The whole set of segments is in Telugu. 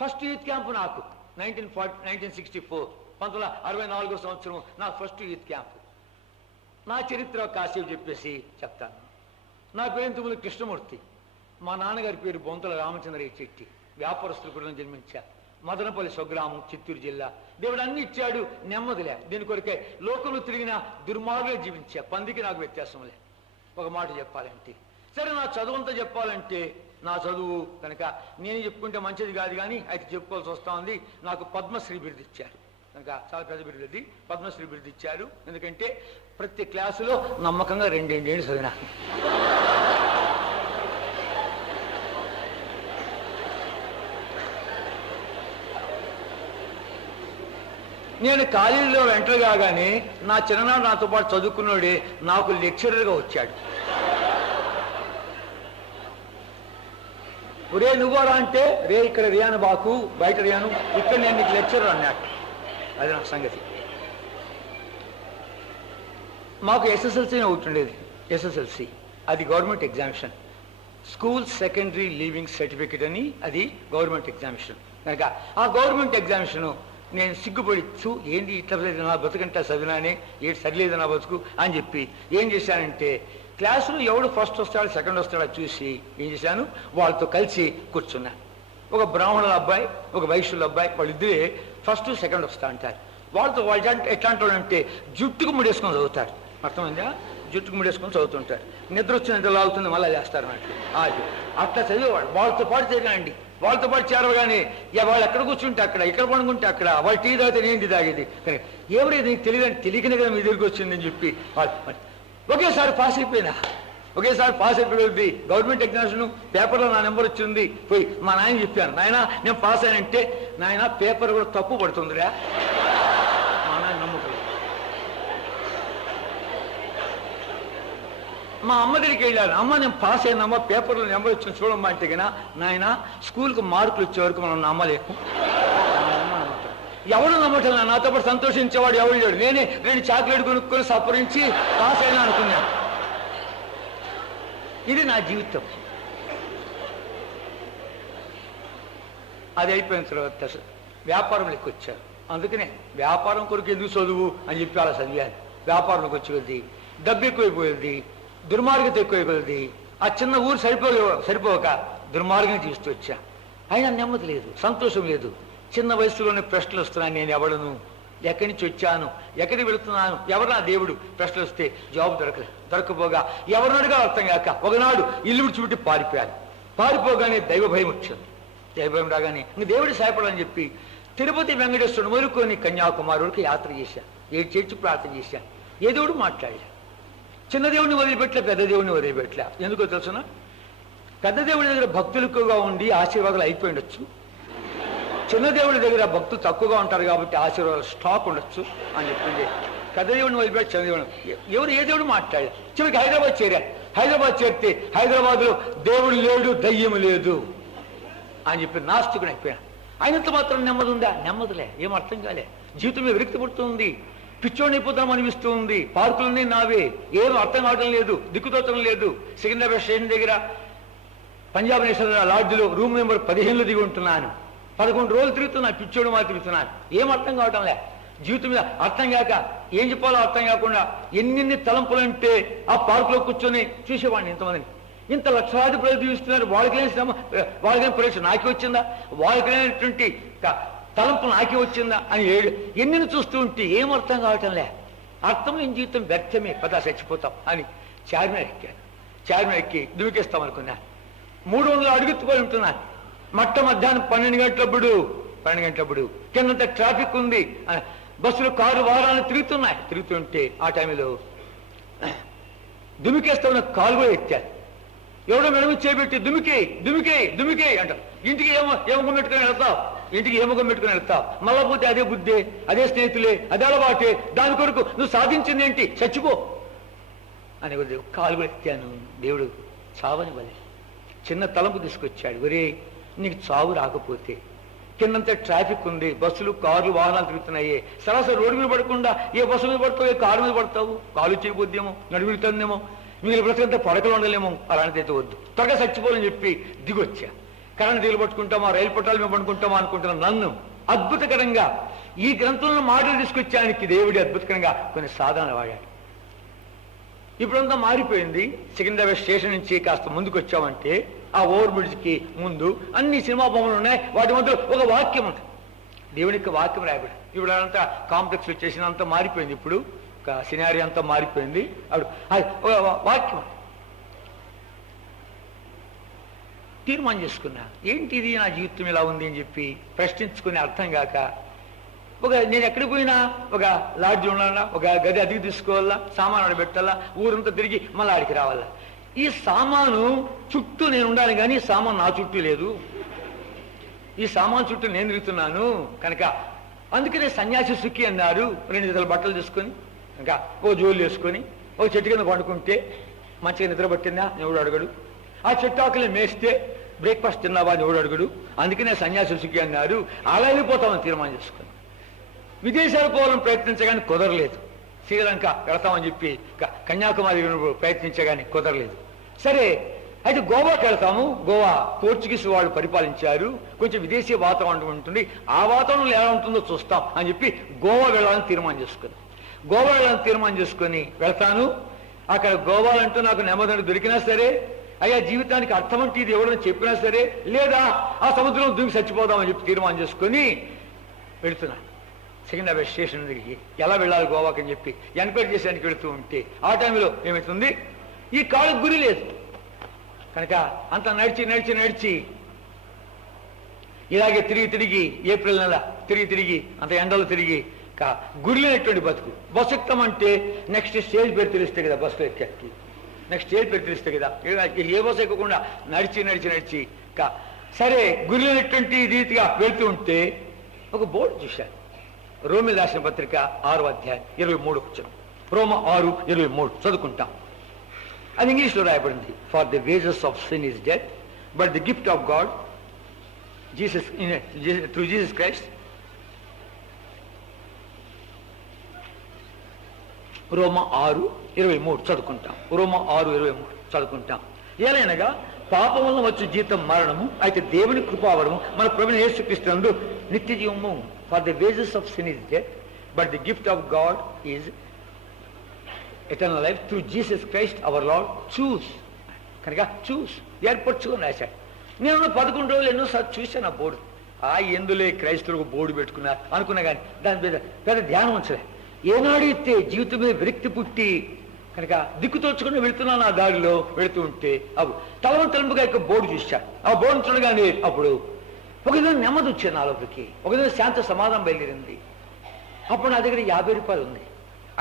ఫస్ట్ యూత్ క్యాంపు నాకు 1964 1964 సంవత్సరం నా ఫస్ట్ యూత్ క్యాంపు. నా చరిత్ర కాసేపు చెప్పేసి చెప్తాను. నా పేరు తుమ్మల కృష్ణమూర్తి. మా నాన్నగారి పేరు బొంతల రామచంద్రయ్య చెట్టి. వ్యాపారస్తుల కుటుంబం జన్మించా. మదనపల్లి స్వగ్రామం, చిత్తూరు జిల్లా. దేవుడు అన్ని ఇచ్చాడు, నెమ్మదిలే. దీని కొరకే లోకంలో తిరిగిన దుర్మార్గులే జీవించా. పందికి నాకు వ్యత్యాసంలే. ఒక మాట చెప్పాలంటే, సరే నా చదువు అంతా చెప్పాలంటే, నా చదువు కనుక నేను చెప్పుకుంటే మంచిది కాదు, కానీ అయితే చెప్పుకోవాల్సి వస్తూ ఉంది. నాకు పద్మశ్రీ బిరుదు ఇచ్చారు కనుక, చాలా పెద్ద బిరుదు, పద్మశ్రీ బిరుదు ఇచ్చారు. ఎందుకంటే ప్రతి క్లాసులో నమ్మకంగా 2 ఏళ్ళు చదివినా. నేను కాలేజీలో ఎంటర్ కాగానే నా చిన్ననాడు నాతో పాటు చదువుకున్నాడే నాకు లెక్చరర్గా వచ్చాడు. రే నువ్వురా అంటే, రే ఇక్కడ రియాను బాకు, బయట రియాను, ఇక్కడ నేను నీకు లెక్చరర్ అన్నాడు. అది నా సంగతి. మాకు ఎస్ఎస్ఎల్సీ ఒకటి ఉండేది. ఎస్ఎస్ఎల్సీ అది government examination, school secondary leaving certificate అని, అది గవర్నమెంట్ ఎగ్జామినేషన్ కనుక ఆ గవర్నమెంట్ ఎగ్జామినేషను నేను సిగ్గుపడిచ్చు, ఏంటి ఇట్లా నా బతుకంటా చదివినానే, ఏంటి సరిలేదు నా బతుకు అని చెప్పి ఏం చేశానంటే, క్లాసులో ఎవడు ఫస్ట్ వస్తాడు సెకండ్ వస్తాడో చూసి ఏం చేశాను, వాళ్ళతో కలిసి కూర్చున్నాను. ఒక బ్రాహ్మణుల అబ్బాయి, ఒక వైశ్యుల అబ్బాయి, వాళ్ళిద్దరే ఫస్ట్ సెకండ్ వస్తా అంటారు. వాళ్ళు ఎట్లా అంటాడంటే జుట్టుకు ముడేసుకొని చదువుతారు. అర్థమైందా? జుట్టుకు ముడేసుకొని చదువుతుంటారు. నిద్ర వచ్చిన నిద్ర లాగుతుంది, మళ్ళీ చేస్తారు అన్నట్టు. అట్లా చదివేవాడు. వాళ్ళతో పాటు తిరగండి, వాళ్ళతో పాటు చేరవగానే వాళ్ళు ఎక్కడ కూర్చుంటే అక్కడ, ఇక్కడ పడుకుంటే అక్కడ, వాళ్ళు టీ తాగితే నేను టీ తాగేది. కానీ ఎవరైతే నీకు తెలియదని తెలియకనే కదా మీ దగ్గరికి వచ్చిందని చెప్పి ఒకేసారి పాస్ అయిపోయినా. ఒకేసారి పాస్ అయిపోయింది. గవర్నమెంట్ ఎగ్జామినేషన్ పేపర్లో నా నెంబర్ వచ్చింది. పోయి మా నాయన చెప్పాను, నాయన నేను పాస్ అయినంటే, నాయన పేపర్ కూడా తప్పు పడుతుందిరా. మా నాయన నమ్మకం. మా అమ్మ దగ్గరికి వెళ్ళాను, అమ్మ నేను పాస్ అయినమ్మా, పేపర్లో నెంబర్ వచ్చింది చూడమ్మా అంటే కన్నా, నాయన స్కూల్కి మార్కులు వచ్చే వరకు మనం నమ్మలేము. ఎవడు నమ్మటం, నాతో పాటు సంతోషించేవాడు ఎవడు లేడు. నేనే 2 చాక్లెట్ కొనుక్కొని సపరించి పాస్ అయినా అనుకున్నాను. ఇది నా జీవితం. అది అయిపోయిన తర్వాత వ్యాపారంలోకి వచ్చారు. అందుకనే వ్యాపారం కొరకు ఎందుకు చదువు అని చెప్పి అలా చదివాను. వ్యాపారంలోకి వచ్చి డబ్బు ఎక్కువైపోయింది, దుర్మార్గత ఎక్కువైపోయింది. ఆ చిన్న ఊరు సరిపోక దుర్మార్గం చూస్తూ వచ్చా. అయినా నెమ్మది లేదు, సంతోషం లేదు. చిన్న వయసులోనే ప్రశ్నలు వస్తున్నాను, నేను ఎవడను, ఎక్కడి నుంచి వచ్చాను, ఎక్కడికి వెళుతున్నాను, ఎవరు నా దేవుడు, ప్రశ్నలు వస్తే జవాబు దొరకపోగా ఎవరినాడుగా అర్థం కాక ఒకనాడు ఇల్లు విడిచిపెట్టి పారిపోయాను. పారిపోగానే దైవ భయం వచ్చింది. దైవ భయం రాగానే ఇంక దేవుడి సాయపడాలని చెప్పి తిరుపతి వెంకటేశ్వరుడు మొదలుకొని కన్యాకుమారుడికి యాత్ర చేశాను. 7 చేర్చి ప్రార్థన చేశాను. ఏ దేవుడు మాట్లాడా. చిన్న దేవుడిని వదిలిపెట్టలే, పెద్ద దేవుడిని వదిలిపెట్టలే. ఎందుకో తెలుసునా, పెద్ద దేవుడి దగ్గర భక్తులు ఎక్కువగా ఉండి ఆశీర్వాదాలు అయిపోయి ఉండొచ్చు, చిన్న దేవుడి దగ్గర భక్తులు తక్కువగా ఉంటారు కాబట్టి ఆశీర్వాదాలు స్టాక్ ఉండొచ్చు అని చెప్పింది. పెద్ద దేవుడిని వదిలిపెట్టి చిన్న దేవుడు, ఎవరు ఏ దేవుడు మాట్లాడారు. చివరికి హైదరాబాద్ చేరారు. హైదరాబాద్ చేరితే హైదరాబాద్లో దేవుడు లేడు, దయ్యం లేదు అని చెప్పి నాస్తికుడు అయిపోయాను. ఆయనంత మాత్రం నెమ్మది ఉందా? నెమ్మదిలే, ఏం అర్థం కాలే. జీవితం మీద విరక్తి పడుతుంది, పిచ్చోడిని అయిపోతాం అనిపిస్తూ ఉంది. పార్కులన్నీ నావే, ఏం అర్థం కావడం లేదు, దిక్కుతోచడం లేదు. సికింద్రాబాద్ స్టేషన్ దగ్గర పంజాబ్ నేషనల్ లాడ్జ్లో రూమ్ నెంబర్ 15లో దిగి ఉంటున్నాను. 11 రోజులు తిరుగుతున్నాను, పిచ్చోడు మాత్రం తిరుగుతున్నాను. ఏం అర్థం కావటం లే. జీవితం మీద అర్థం కాక ఏం చెప్పాలో అర్థం కాకుండా ఎన్ని తలంపులంటే ఆ పార్కులో కూర్చొని చూసేవాడిని. ఇంతమందిని, ఇంత లక్షలాది ప్రజలు జీవిస్తున్నారు, వాళ్ళకేం పరీక్ష నాకే వచ్చిందా, వాళ్ళకైనటువంటి తలంపు నాకే వచ్చిందా అని ఎన్ని చూస్తూ ఉంటే ఏం అర్థం కావటం లే. అర్థమైన జీవితం వ్యర్థమే, పదా చచ్చిపోతాం అని చార్మినార్ ఎక్కాను. చార్మినార్ ఎక్కి దుమికేస్తాం అనుకున్నాను. 300 అడుగుతుపోయి ఉంటున్నాను. మధ్యాహ్నం 12 గంటలప్పుడు కిందంత ట్రాఫిక్ ఉంది, బస్సులు కారు వాహనాలు తిరుగుతుంటే ఆ టైంలో దుమికేస్తా ఉన్న కాలు కూడా ఎత్తారు. ఎవడో మెడమి చేపెట్టి దుమికే అంటారు. ఇంటికి ఏమో పెట్టుకుని వెళ్తావు, ఇంటికి ఏమో పెట్టుకుని వెళ్తావు, మళ్ళా పోతే అదే బుద్ధే, అదే స్నేహితులే, అదే అలవాటే, దాని కొరకు నువ్వు సాధించింది ఏంటి, చచ్చిపో అని కాలు కూడా ఎత్తాను. దేవుడు చావని వలే చిన్న తలంపు తీసుకొచ్చాడు. ఒరే, నీకు చావు రాకపోతే కిందంతా ట్రాఫిక్ ఉంది, బస్సులు కార్లు వాహనాలు తిరుగుతున్నాయి, సరాసరి రోడ్డు మీద పడకుండా ఏ బస్సు మీద పడతావు, ఏ కారు మీద పడతావు, కాలు చేయబోద్దేమో, నడుగుతుందేమో, మిగిలిన బ్రతకంతా పడకలు ఉండలేమో, అలాంటిదైతే వద్దు, త్వరగా చచ్చిపోవాలని చెప్పి దిగొచ్చా. కరెంట్ తీగలు పట్టుకుంటామా, రైలు పట్టాలు మేము పట్టుకుంటామా అనుకుంటున్న నన్ను అద్భుతకరంగా ఈ గ్రంథంలో మాటలు తీసుకొచ్చానికి దేవుడి అద్భుతకరంగా కొన్ని సాధనలు వాడాడు. ఇప్పుడంతా మారిపోయింది. సికింద్రాబాద్ స్టేషన్ నుంచి కాస్త ముందుకు వచ్చామంటే ఆ ఓవర్ బ్రిడ్జ్కి ముందు అన్ని సినిమా బొమ్మలు ఉన్నాయి. వాటి మధ్యలో ఒక వాక్యం ఉంటుంది, దేవునికి వాక్యం రాయబడి. ఇప్పుడు అదంతా కాంప్లెక్స్ వచ్చేసినంత మారిపోయింది. ఇప్పుడు ఒక సినారీ అంతా మారిపోయింది. అప్పుడు వాక్యం తీర్మానం చేసుకున్నా, ఏంటిది నా జీవితం ఇలా ఉంది అని చెప్పి ప్రశ్నించుకుని అర్థం కాక నేను ఎక్కడికి పోయినా ఒక లాడ్జ్ ఉండాలా, ఒక గది అతికి తీసుకోవాలా, సామాను ఆడ పెట్టాలా, ఊరంతా తిరిగి మళ్ళీ ఆడికి రావాలా. ఈ సామాను చుట్టూ నేను ఉండాలి కానీ సామాను నా చుట్టూ లేదు. ఈ సామాను చుట్టూ నేను తిరుగుతున్నాను కనుక అందుకనే సన్యాసి సుఖి అన్నారు. 2 జతల బట్టలు తీసుకొని ఇంకా ఓ జోలు వేసుకొని ఓ చెట్టు కింద పండుకుంటే మంచిగా నిద్ర పట్టిందా ఎవడు అడగడు. ఆ చెట్టు ఆకులే మేస్తే బ్రేక్ఫాస్ట్ తిన్నావా అని ఎవడు అడగడు. అందుకనే సన్యాసి సుఖి అన్నారు. అలా వెళ్ళిపోతామని తీర్మానం చేసుకుని విదేశాలు పోవాలని ప్రయత్నించగానే కుదరలేదు. శ్రీలంక వెళతామని చెప్పి కన్యాకుమారి ప్రయత్నించగానే కుదరలేదు. సరే అయితే గోవాకి వెళ్తాము. గోవా పోర్చుగీస్ వాళ్ళు పరిపాలించారు, కొంచెం విదేశీ వాతావరణం ఉంటుంది, ఆ వాతావరణంలో ఎలా ఉంటుందో చూస్తాం అని చెప్పి గోవా వెళ్ళాలని తీర్మానం చేసుకుని వెళ్తాను. అక్కడ గోవాలంటూ నాకు నెమ్మది దొరికినా సరే, అయ్యా జీవితానికి అర్థం అంటే ఇది ఎవరైనా చెప్పినా సరే, లేదా ఆ సముద్రంలో దూకి చచ్చిపోదామని చెప్పి తీర్మానం చేసుకొని వెళుతున్నాను. సికింద్రాబాద్ స్టేషన్ దగ్గరికి ఎలా వెళ్ళాలి గోవాకి అని చెప్పి ఎంక్వైరీ చేసేందుకు వెళుతూ ఉంటే ఆ టైంలో ఏమవుతుంది, ఈ కాళ్ళకు గురి లేదు కనుక అంత నడిచి ఇలాగే తిరిగి ఏప్రిల్ నెల తిరిగి అంత ఎండలు తిరిగి గురి లేనటువంటి బతుకు. బస్సు ఎక్కామంటే నెక్స్ట్ స్టేజ్ పేరు తెలిస్తే కదా బస్సులో ఎక్కి, నెక్స్ట్ స్టేజ్ పేరు తెలిస్తే కదా. ఏ బస్సు ఎక్కకుండా నడిచి సరే గురి లేనటువంటి రీతిగా వెళ్తూ ఉంటే ఒక బోర్డు చూశాను. రోమిల్ రాసిన పత్రిక 6వ అధ్యాయం 23 వచనం. రోమ 6:23 చదువుకుంటాం. అది ఇంగ్లీష్లో రాయబడింది. For the wages of sin is death, but the gift of God through Jesus Christ. రోమ 6:23 చదువుకుంటాం. రోమ 6:23 చదువుకుంటాం. ఏలైనగా పాపం వల్ల వచ్చే జీతం మరణము, అయితే దేవుని కృపావరము మన ప్రభువైన యేసుక్రీస్తు నిత్య జీవము. For the wages of sin is death, but the gift of God is eternal life through Jesus Christ our Lord. Choose. కనుక చూస్ ఏర్పరచుకొని రాశాడు. నేను 11 రోజులు ఎన్నోసార్లు చూశాను ఆ బోర్డు. ఎందులే క్రైస్తవులకు బోర్డు పెట్టుకున్నారు అనుకున్నా కానీ దాని మీద పెద్ద ధ్యానం ఉంచలే. ఏనాడు ఇస్తే జీవితం మీద విరక్తి పుట్టి కనుక దిక్కుతోచుకుని వెళుతున్నాను. ఆ దారిలో వెళుతూ ఉంటే అప్పుడు తలంపుగా యొక్క బోర్డు చూశాను. ఆ బోర్డు చూడగానే అప్పుడు ఒకదిన నెమ్మది వచ్చాను నాలోకి, ఒకదిన శాంత సమాధానం బయలుదేరింది. అప్పుడు నా దగ్గర 50 రూపాయలు ఉంది.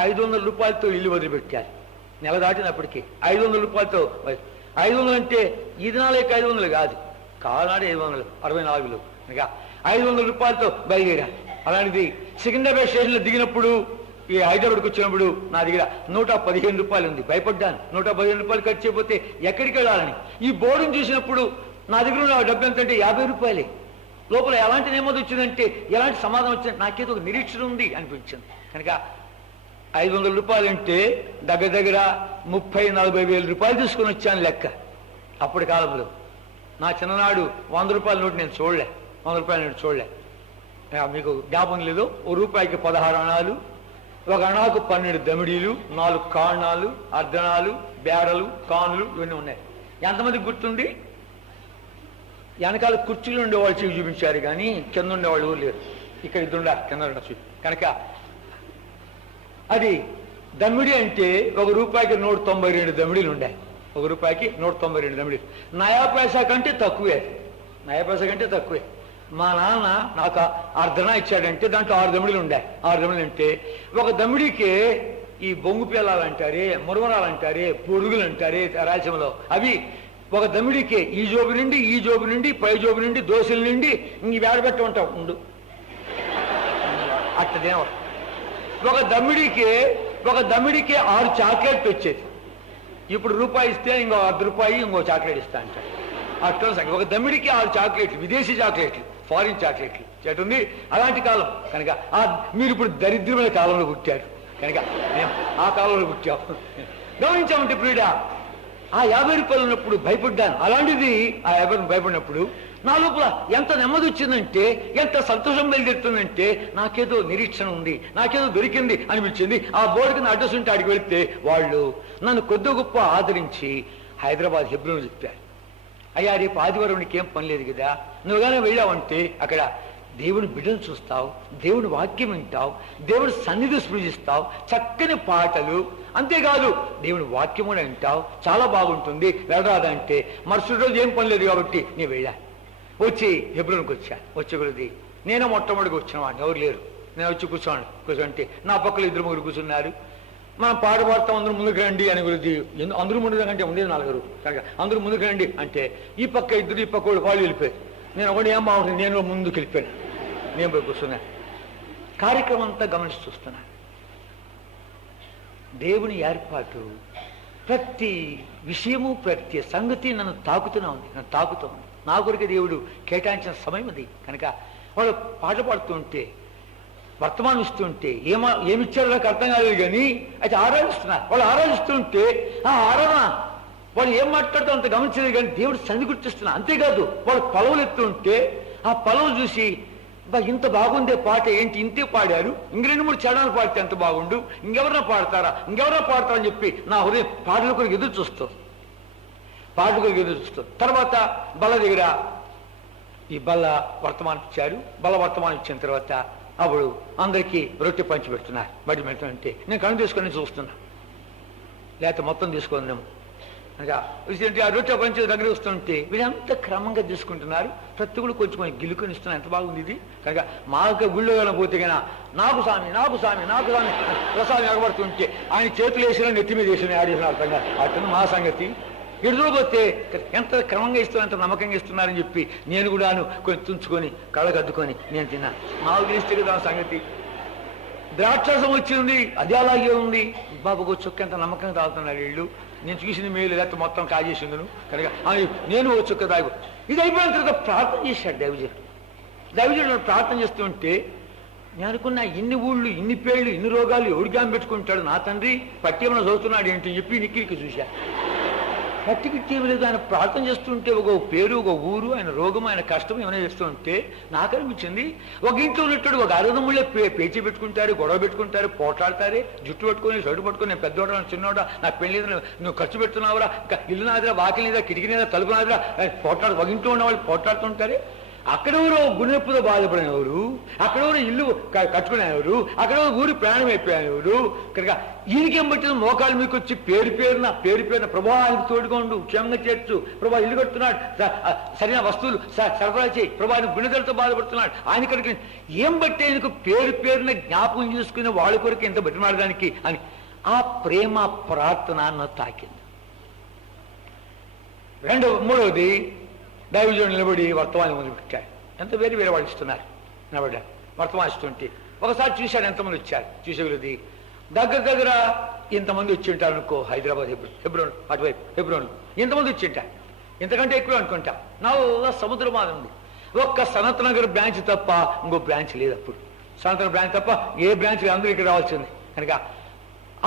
500 రూపాయలతో ఇల్లు వదిలిపెట్టారు. నెల దాటినప్పటికీ 500 రూపాయలతో. 500 అంటే ఈ దినాలే 500 కాదు, కాలనాడే 564 ఇంకా 500 రూపాయలతో బయలుదేరా. అలాంటిది సికింద్రాబాద్ స్టేషన్లో దిగినప్పుడు ఈ హైదరాబాద్కి వచ్చినప్పుడు నా దగ్గర 115 రూపాయలు ఉంది. భయపడ్డాను, 115 రూపాయలు ఖర్చు అయిపోతే ఎక్కడికి వెళ్ళాలని. ఈ బోర్డును చూసినప్పుడు నా దగ్గర ఉన్న డబ్బు ఎంతంటే 50 రూపాయలే. లోపల ఎలాంటి నెమ్మది వచ్చిందంటే, ఎలాంటి సమాధానం వచ్చిందంటే నాకేదో ఒక నిరీక్షణ ఉంది అనిపించింది. కనుక 500 రూపాయలు అంటే దగ్గర 30-40 వేల రూపాయలు తీసుకొని వచ్చాను లెక్క. అప్పటి కాలంలో నా చిన్ననాడు 100 రూపాయల నోటు నేను చూడలే, 100 రూపాయల నోటు చూడలే. మీకు జ్ఞాపకం లేదు, ఓ రూపాయికి 16 అణాలు, ఒక అణాకు 12 దమిడీలు, 4 కాణాలు, అర్ధనాలు, బేడలు, కానులు ఇవన్నీ ఉన్నాయి. ఎంతమందికి గుర్తుంది? వెనకాల కుర్చీలు ఉండేవాళ్ళు చెవి చూపించారు కానీ కింద ఉండేవాళ్ళు లేరు. ఇక్కడ ఇద్దరుండ కింద కనుక అది దమ్మిడి అంటే ఒక రూపాయికి 192 దమిడీలు ఉండాయి. ఒక రూపాయికి 192 దమిడీలు. నయా పైసా కంటే తక్కువే, మా నాన్న నాకు అర్ధనా ఇచ్చాడంటే దాంట్లో 6 దమిడీలు ఉండాయి. 6 దమిడీలు అంటే ఒక దమిడికి ఈ బొంగు పిల్లలు అంటారే, మురమరాలు అంటారే, పొరుగులు అంటారే రాయలసీమలో, అవి ఒక దమిడికి ఈ జోబు నుండి పై జోబు నుండి దోశల నుండి ఇంక వేడబెట్టి ఉంటావు ఉండు అట్టదేమో. ఒక దమ్మిడికి 6 చాక్లెట్ వచ్చేది. ఇప్పుడు రూపాయి ఇస్తే ఇంకో ₹1 ఇంకో చాక్లెట్ ఇస్తా అంటారు. అట్లా సంగతి. ఒక దమ్మిడికి 6 చాక్లెట్లు, విదేశీ చాక్లెట్లు, ఫారిన్ చాక్లెట్లు చెట్టుంది. అలాంటి కాలం కనుక మీరు ఇప్పుడు దరిద్రమైన కాలంలో పుట్టారు కనుక మేము ఆ కాలంలో పుట్టాము. గమనించామంటే ప్రియుడా, ఆ 50 రూపాయలు ఉన్నప్పుడు భయపడ్డాను. అలాంటిది ఆ 50 భయపడినప్పుడు నా లోపల ఎంత నెమ్మది వచ్చిందంటే, ఎంత సంతోషం బయలుదేరుతుందంటే, నాకేదో నిరీక్షణ ఉంది, నాకేదో దొరికింది అనిపించింది. ఆ బోర్డు కింద అడ్రస్ ఉంటే అడిగి వెళితే వాళ్ళు నన్ను కొద్ది గొప్ప ఆదరించి హైదరాబాద్ హెబ్రోన్ చెప్పారు. అయ్యా, రేపు ఆదివారం నీకేం పని లేదు కదా, నువ్వుగానే వెళ్ళావంటే అక్కడ దేవుని బిడ్డలు చూస్తావు, దేవుని వాక్యం వింటావు, దేవుని సన్నిధి స్పృశిస్తావు, చక్కని పాటలు, అంతేకాదు దేవుని వాక్యం కూడా వింటావు, చాలా బాగుంటుంది, వెళ్ళరాదంటే మరుసటి రోజు ఏం పని లేదు కాబట్టి నేను వెళ్ళా. వచ్చి హెబ్రోన్కి వచ్చి కొద్ది నేనే మొట్టమొదటిగా వచ్చిన వాడిని, ఎవరు లేరు. నేను వచ్చి కూర్చోంటే నా పక్కన 2-3 కూర్చున్నారు. మనం పాట పాడతాం, అందరూ ముందుకు రండి అని కొద్ది, అందరూ ముందుకు అంటే ఉండేది 4 కనుక అందరూ ముందుకు రండి అంటే ఈ పక్క 2 ఈ పక్క వాళ్ళు వెళ్ళిపోయారు. నేను ఒకటి ఏం బాగుంటుంది, నేను ముందుకు వెళ్ళిపోయాను. నేను పోయి కూర్చున్నాను. కార్యక్రమం అంతా గమనించి చూస్తున్నాను. దేవుని ఏర్పాటు, ప్రతి విషయము ప్రతి సంగతి నన్ను తాకుతూనే ఉంది. నా కొరకు దేవుడు కేటాయించిన సమయం అది. కనుక వాళ్ళు పాట పాడుతుంటే, వర్తమానం ఇస్తుంటే ఏమిచ్చారో నాకు అర్థం కాలేదు, కానీ అయితే ఆరాధిస్తున్నారు. వాళ్ళు ఆరాధిస్తుంటే ఆ ఆరాధన వాళ్ళు ఏం మాట్లాడుతూ అంత గమనించలేదు, కానీ దేవుడు సన్నిధి గుర్తిస్తున్నారు. అంతేకాదు వాళ్ళు పొలవులు ఎత్తుంటే ఆ పొలవు చూసి ఇంత బాగుందే పాట, ఏంటి ఇంతే పాడారు, ఇంక 2-3 చరణాలు పాడితే ఎంత బాగుండు, ఇంకెవరన్నా పాడతారని చెప్పి నా హృదయం పాటల కొరకు ఎదురు చూస్తాం. తర్వాత బల్ల దగ్గర ఈ బల్ల వర్తమానం ఇచ్చారు. వర్తమానం ఇచ్చిన తర్వాత అప్పుడు అందరికీ రొట్టె పంచి పెడుతున్నారు. బడి పెడుతుంటే నేను కన్ను తీసుకొని చూస్తున్నా, లేకపోతే మొత్తం తీసుకుందాం అనగా ఆ రొట్టె పంచి దగ్గర వస్తుంటే వీళ్ళంతా క్రమంగా తీసుకుంటున్నారు. ప్రతి కూడా కొంచెం గిలుకొని ఇస్తున్నారు. ఎంత బాగుంది ఇది. కనుక మాకు గుళ్ళో పోతే కన్నా నాకు స్వామి ప్రసాదం ఎగబడుతుంటే ఆయన చేతులు వేసిన నెత్తి మీద వేసిన ఆడేసిన అర్థంగా అతను మా సంగతి. ఎడుదోపోతే ఎంత క్రమంగా ఇస్తున్నారు, ఎంత నమ్మకంగా ఇస్తున్నారని చెప్పి నేను కూడా కొంచెం తుంచుకొని కళ్ళకద్దుకొని నేను తిన్నా. నాకు తెలిస్తే కదా ఆ సంగతి. ద్రాక్షరసం వచ్చింది, అది అలాగే ఉంది. బాబుకు చుక్క ఎంత నమ్మకంగా తాగుతున్నారు వీళ్ళు. నేను చూసింది మేలు, లేకపోతే మొత్తం కాజేసిందును కనుక నేను ఓ చుక్క తాగు. ఇది అయిపోయిన తర్వాత ప్రార్థన చేశాడు దైవజనుడు ప్రార్థన చేస్తుంటే నేను అనుకున్నా, ఇన్ని ఊళ్ళు, ఇన్ని పేర్లు, ఇన్ని రోగాలు ఎవడిగా పెట్టుకుంటాడు నా తండ్రి, పట్టి ఏమైనా చదువుతున్నాడు ఏంటి అని చెప్పి నిక్కిరికి చూశా. పట్టికిట్టి ఏమి లేదు. ఆయన ప్రార్థన చేస్తుంటే ఒక పేరు, ఒక ఊరు, ఆయన రోగం, ఆయన కష్టం ఏమైనా చేస్తుంటే నాకు అనిపించింది, ఒక ఇంట్లో ఉన్నట్టు ఒక 60 పేచీ పెట్టుకుంటారు, గొడవ పెట్టుకుంటారు, పోట్లాడతారే, జుట్టు పట్టుకొని షర్టు పట్టుకొని, నేను పెద్దోడా చిన్నోడా, నాకు పెళ్లి నువ్వు ఖర్చు పెడుతున్నావురా, ఇంకా ఇల్లు నాదిరా, వాకిలి నీదా, కిటికీ నీదా, తలుపు నాదిరా, ఒక ఇంట్లో ఉన్న వాళ్ళు పోట్లాడుతుంటారే. అక్కడెవరో గుండెప్పుతో బాధపడినవారు, అక్కడెవరు ఇల్లు కట్టుకునేవారు, అక్కడ ఊరి ప్రాణం అయిపోయినవారు. కనుక ఈయనకేం పట్టిన మోకాలు మీకు వచ్చి పేరు పేరున ప్రభావానికి తోడుకోండు, క్షేమంగా చేర్చు, ప్రభా ఇల్లు కడుతున్నాడు, సరైన వస్తువులు సరఫరా చేయి, ప్రభా ఆయన గుండెలతో బాధపడుతున్నాడు, ఆయన కనుక ఏం బట్టి ఆయనకు పేరున జ్ఞాపకం చేసుకుని వాళ్ళ కొరకు ఎంత బతిమాడడానికి అని ఆ ప్రేమ ప్రార్థన అన్న తాకింది. మూడవది దైవజనుడు నిలబడి వర్తమానం మొదలుపెట్టాడు. ఎంత వేరే వాళ్ళు ఇస్తున్నారు, నిలబడ్డారు వర్తమానం ఇస్తుంటే. ఒకసారి చూశాడు ఎంతమంది వచ్చారు. చూసేది దగ్గర ఇంతమంది వచ్చి ఉంటారు అనుకో. హైదరాబాద్ హెబ్రోన్ అటువైపు హెబ్రోన్ ఇంతమంది వచ్చి ఉంటారు, ఇంతకంటే ఎక్కువ అనుకుంటా. నా సముద్రం మాది ఉంది. ఒక్క సనత్ నగర్ బ్రాంచ్ తప్ప ఇంకో బ్రాంచ్ లేదు. అప్పుడు సనత్ నగర్ బ్రాంచ్ తప్ప ఏ బ్రాంచ్ అందరూ ఇక్కడ రావాల్సింది. కనుక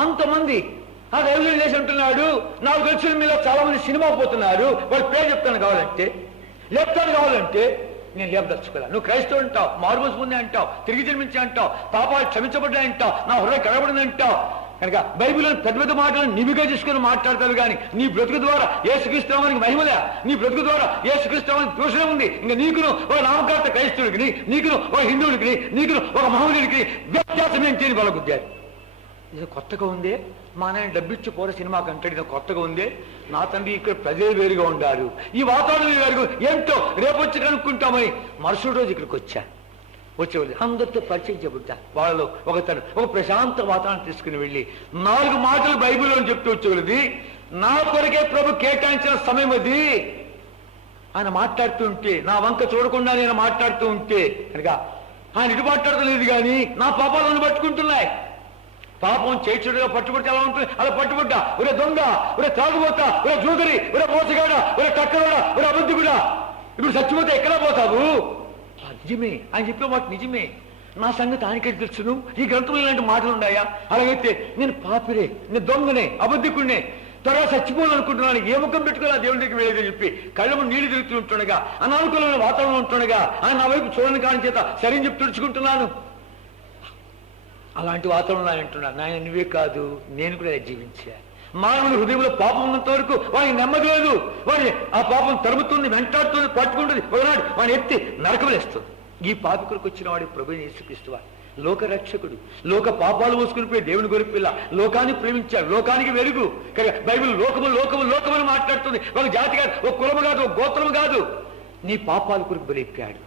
అంతమంది ఆ దైవజనుడు లేచి అంటున్నాడు, నాకు తెలిసిన మీద చాలా మంది సినిమా పోతున్నారు, వాళ్ళు పేరు చెప్తాను కావాలంటే, లేపుతాను కావాలంటే నేను లేపదలుచుకోలే. నువ్వు క్రైస్తవుడు అంటావు, మారుమోసు పొంది అంటావు, తిరిగి జన్మించి అంటావు, పాపాలు క్షమించబడ్డా అంటావు, నా హృదయం కనబడింది అంటావు. కనుక బైబిల్లో పెద్ద మాటలను నివిగా చేసుకుని మాట్లాడతారు, కానీ నీ బ్రతుకు ద్వారా యేసుక్రీస్తునామానికి మహిమలే, నీ బ్రతుకు ద్వారా యేసుక్రీస్తునామానికి దోషమే ఉంది. ఇంకా నీకును ఒక నామకార్త క్రైస్తవుడికి, నీకును ఒక హిందువుడికి, నీకును ఒక మహమ్మదుడికి వ్యత్యాసం ఏంటి అని పలుకుద్దారు. ఇది కొత్తగా ఉందే, మా నాయన డబ్బిచ్చి పోరే సినిమాకి అంటాడు, ఇది కొత్తగా ఉందే. నా తండ్రి ఇక్కడ ప్రజలు వేరుగా ఉండారు, ఈ వాతావరణం వేరు, ఏంటో రేపు వచ్చి కనుక్కుంటామని మరుసటి రోజు ఇక్కడికి వచ్చేవాళ్ళు అందరితో పరిచయం చెబుతా. వాళ్ళు ఒక ప్రశాంత వాతావరణం తీసుకుని వెళ్ళి 4 మాటలు బైబిల్లో చెప్తూ వచ్చేవాళ్ళది. నా కొరకే ప్రభు కేటాయించిన సమయం అది. ఆయన మాట్లాడుతూ ఉంటే, నా వంక చూడకుండా నేను మాట్లాడుతూ ఉంటే కనుక ఆయన ఇటు మాట్లాడలేదు, కానీ నా పాపాలను పట్టుకుంటున్నాయి. పాపం చేచుడుగా పట్టుబడితే ఎలా ఉంటుంది, అలా పట్టుబడ్డా, ఒరే దొంగ, ఒరే తాగుబోతా, ఒరే జూదరి, ఒరే మోసగాడ, ఒరే టక్కరోడా, ఒరే అబద్ధికుడా, ఇప్పుడు చచ్చిపోతే ఎక్కడా పోతావు? నిజమే ఆయన చెప్పే మాట నిజమే. నా సంగతి ఆయనకే తెలుసును. ఈ గ్రంథంలో ఇలాంటి మాటలు ఉన్నాయా? అలాగైతే నేను పాపిరే, నేను దొంగనే, అబద్ధికుడినే, త్వరగా చచ్చిపోవాలనుకుంటున్నాను, ఏ ముఖం పెట్టుకుని ఆ దేవుడి దగ్గరికి వెళ్ళేదని చెప్పి కళ్ళము నీళ్లు తిరుగుతుంటుండగా, అనానుకూలమైన వాతావరణం ఉంటుండగా ఆయన నా వైపు చూడని కాని చేత సరైన చెప్పి తుడుచుకుంటున్నాను. అలాంటి వాతావరణంలో ఆయన అంటున్నాను, నాయన నువ్వే కాదు నేను కూడా జీవించా. మానవుని హృదయంలో పాపం ఉన్నంత వరకు వాడికి నెమ్మది లేదు. వాడిని ఆ పాపం తరుముతుంది, వెంటాడుతుంది, పట్టుకుంటుంది. ఒకనాడు వాడిని ఎత్తి నరకలేస్తుంది. ఈ పాపి కొరకు వచ్చిన వాడి ప్రభువుని యేసుక్రీస్తు వాడు లోక రక్షకుడు. లోక పాపాలు మోసుకుని పోయి దేవుని గొరిపిల్ల లోకాన్ని ప్రేమించాడు, లోకానికి వెలుగు. బైబిల్ లోకము లోకము లోకమని మాట్లాడుతుంది. ఒక జాతి కాదు, ఒక కులము కాదు, ఒక గోత్రము కాదు. నీ పాపాల కొరకు బలిప్పాడు,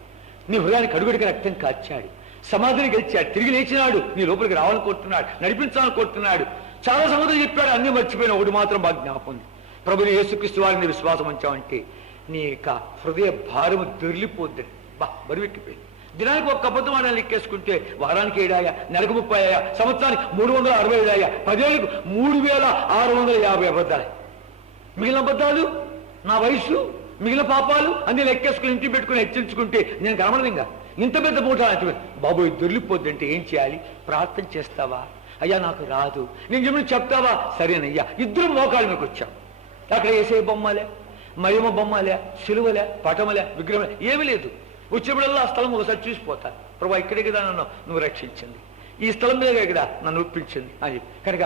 నీ హృదయానికి అడుగడికి రక్తం కార్చాడు, సమాధిని గెలిచాడు, తిరిగి లేచినాడు, నీ లోపలికి రావాలని కోరుతున్నాడు, నడిపించాలని కోరుతున్నాడు. చాలా సంగతులు చెప్పాడు, అన్ని మర్చిపోయిన ఒకటి మాత్రం బాగా జ్ఞాపకం ఉంది. ప్రభుని యేసుక్రీస్తు వారిని విశ్వాసం ఉంచామంటే నీ యొక్క హృదయ భారము దొరిలిపోద్దని బరువెక్కిపోయింది. దినానికి ఒక అబద్ధం ఆడాలి లెక్కేసుకుంటే వారానికి 7 నెలకు 30 సంవత్సరానికి 367 10 ఏళ్ళకు 3650 అబద్ధాలు. మిగిలిన అబద్ధాలు నా వయసు, మిగిలిన పాపాలు అన్ని లెక్కేసుకుని ఇంటికి పెట్టుకుని హెచ్చరించుకుంటే నేను కనబడదు. ఇంకా ఇంత పెద్ద మూట బాబోయ్ దొరికిపోద్దంటే ఏం చేయాలి? ప్రార్థన చేస్తావా? అయ్యా నాకు రాదు. నేను చెప్పిన చెప్తావా? సరేనయ్యా. ఇద్దరు మోకాళ్ళ మీకు వచ్చాం. అక్కడ వేసే బొమ్మలే, మహిమ బొమ్మలే, సిలువలే, పటమలే, విగ్రహంలే ఏమీ లేదు. వచ్చినప్పుడల్లా ఆ స్థలం ఒకసారి చూసిపోతాను. ప్రభా ఇక్కడే కదా నన్ను నువ్వు రక్షించింది, ఈ స్థలం మీద కదా నన్ను ఒప్పించింది అని చెప్పి కనుక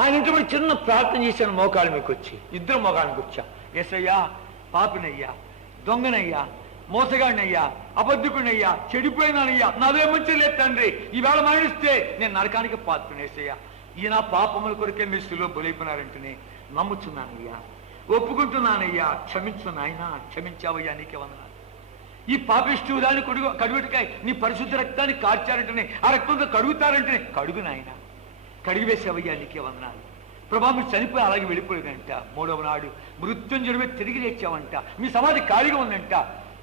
ఆయన ఇంటి చిన్న ప్రార్థన చేశాను. మోకాళ్ళ మీకు వచ్చి ఇద్దరు మోకాళ్ళకి వచ్చా. యేసయ్యా పాపినయ్యా, దొంగనయ్యా, మోసగాడినయ్యా, అబద్ధికుడినయ్యా, చెడిపోయినానయ్యా, నాదే మంచి లేదు తండ్రి. ఈవేళ మరణిస్తే నేను నరకానికి పాత్రనేసయ్యా. ఈయన పాపముల కొరికే మీరు సిలువ బలైపోయినారంటేనే నమ్ముచున్నానయ్యా, ఒప్పుకుంటున్నానయ్యా, క్షమించు నాయనా, క్షమించావయ్యా, నీకే వందనాలు. ఈ పాపిష్టి దాన్ని కడుగుటికాయ నీ పరిశుద్ధ రక్తాన్ని కార్చారంటేనే, ఆ రక్తంతో కడుగుతారంటేనే కడుగు నాయన, కడిగివేసావయ్యా, నీకే వందనాలు. ప్రభా మీరు చనిపోయి అలాగే వెళ్ళిపోలేదంట. 3వ నాడు మృత్యుంజయుడిపై తిరిగి లేచావంట. మీ సమాధి ఖాళీగా ఉందంట.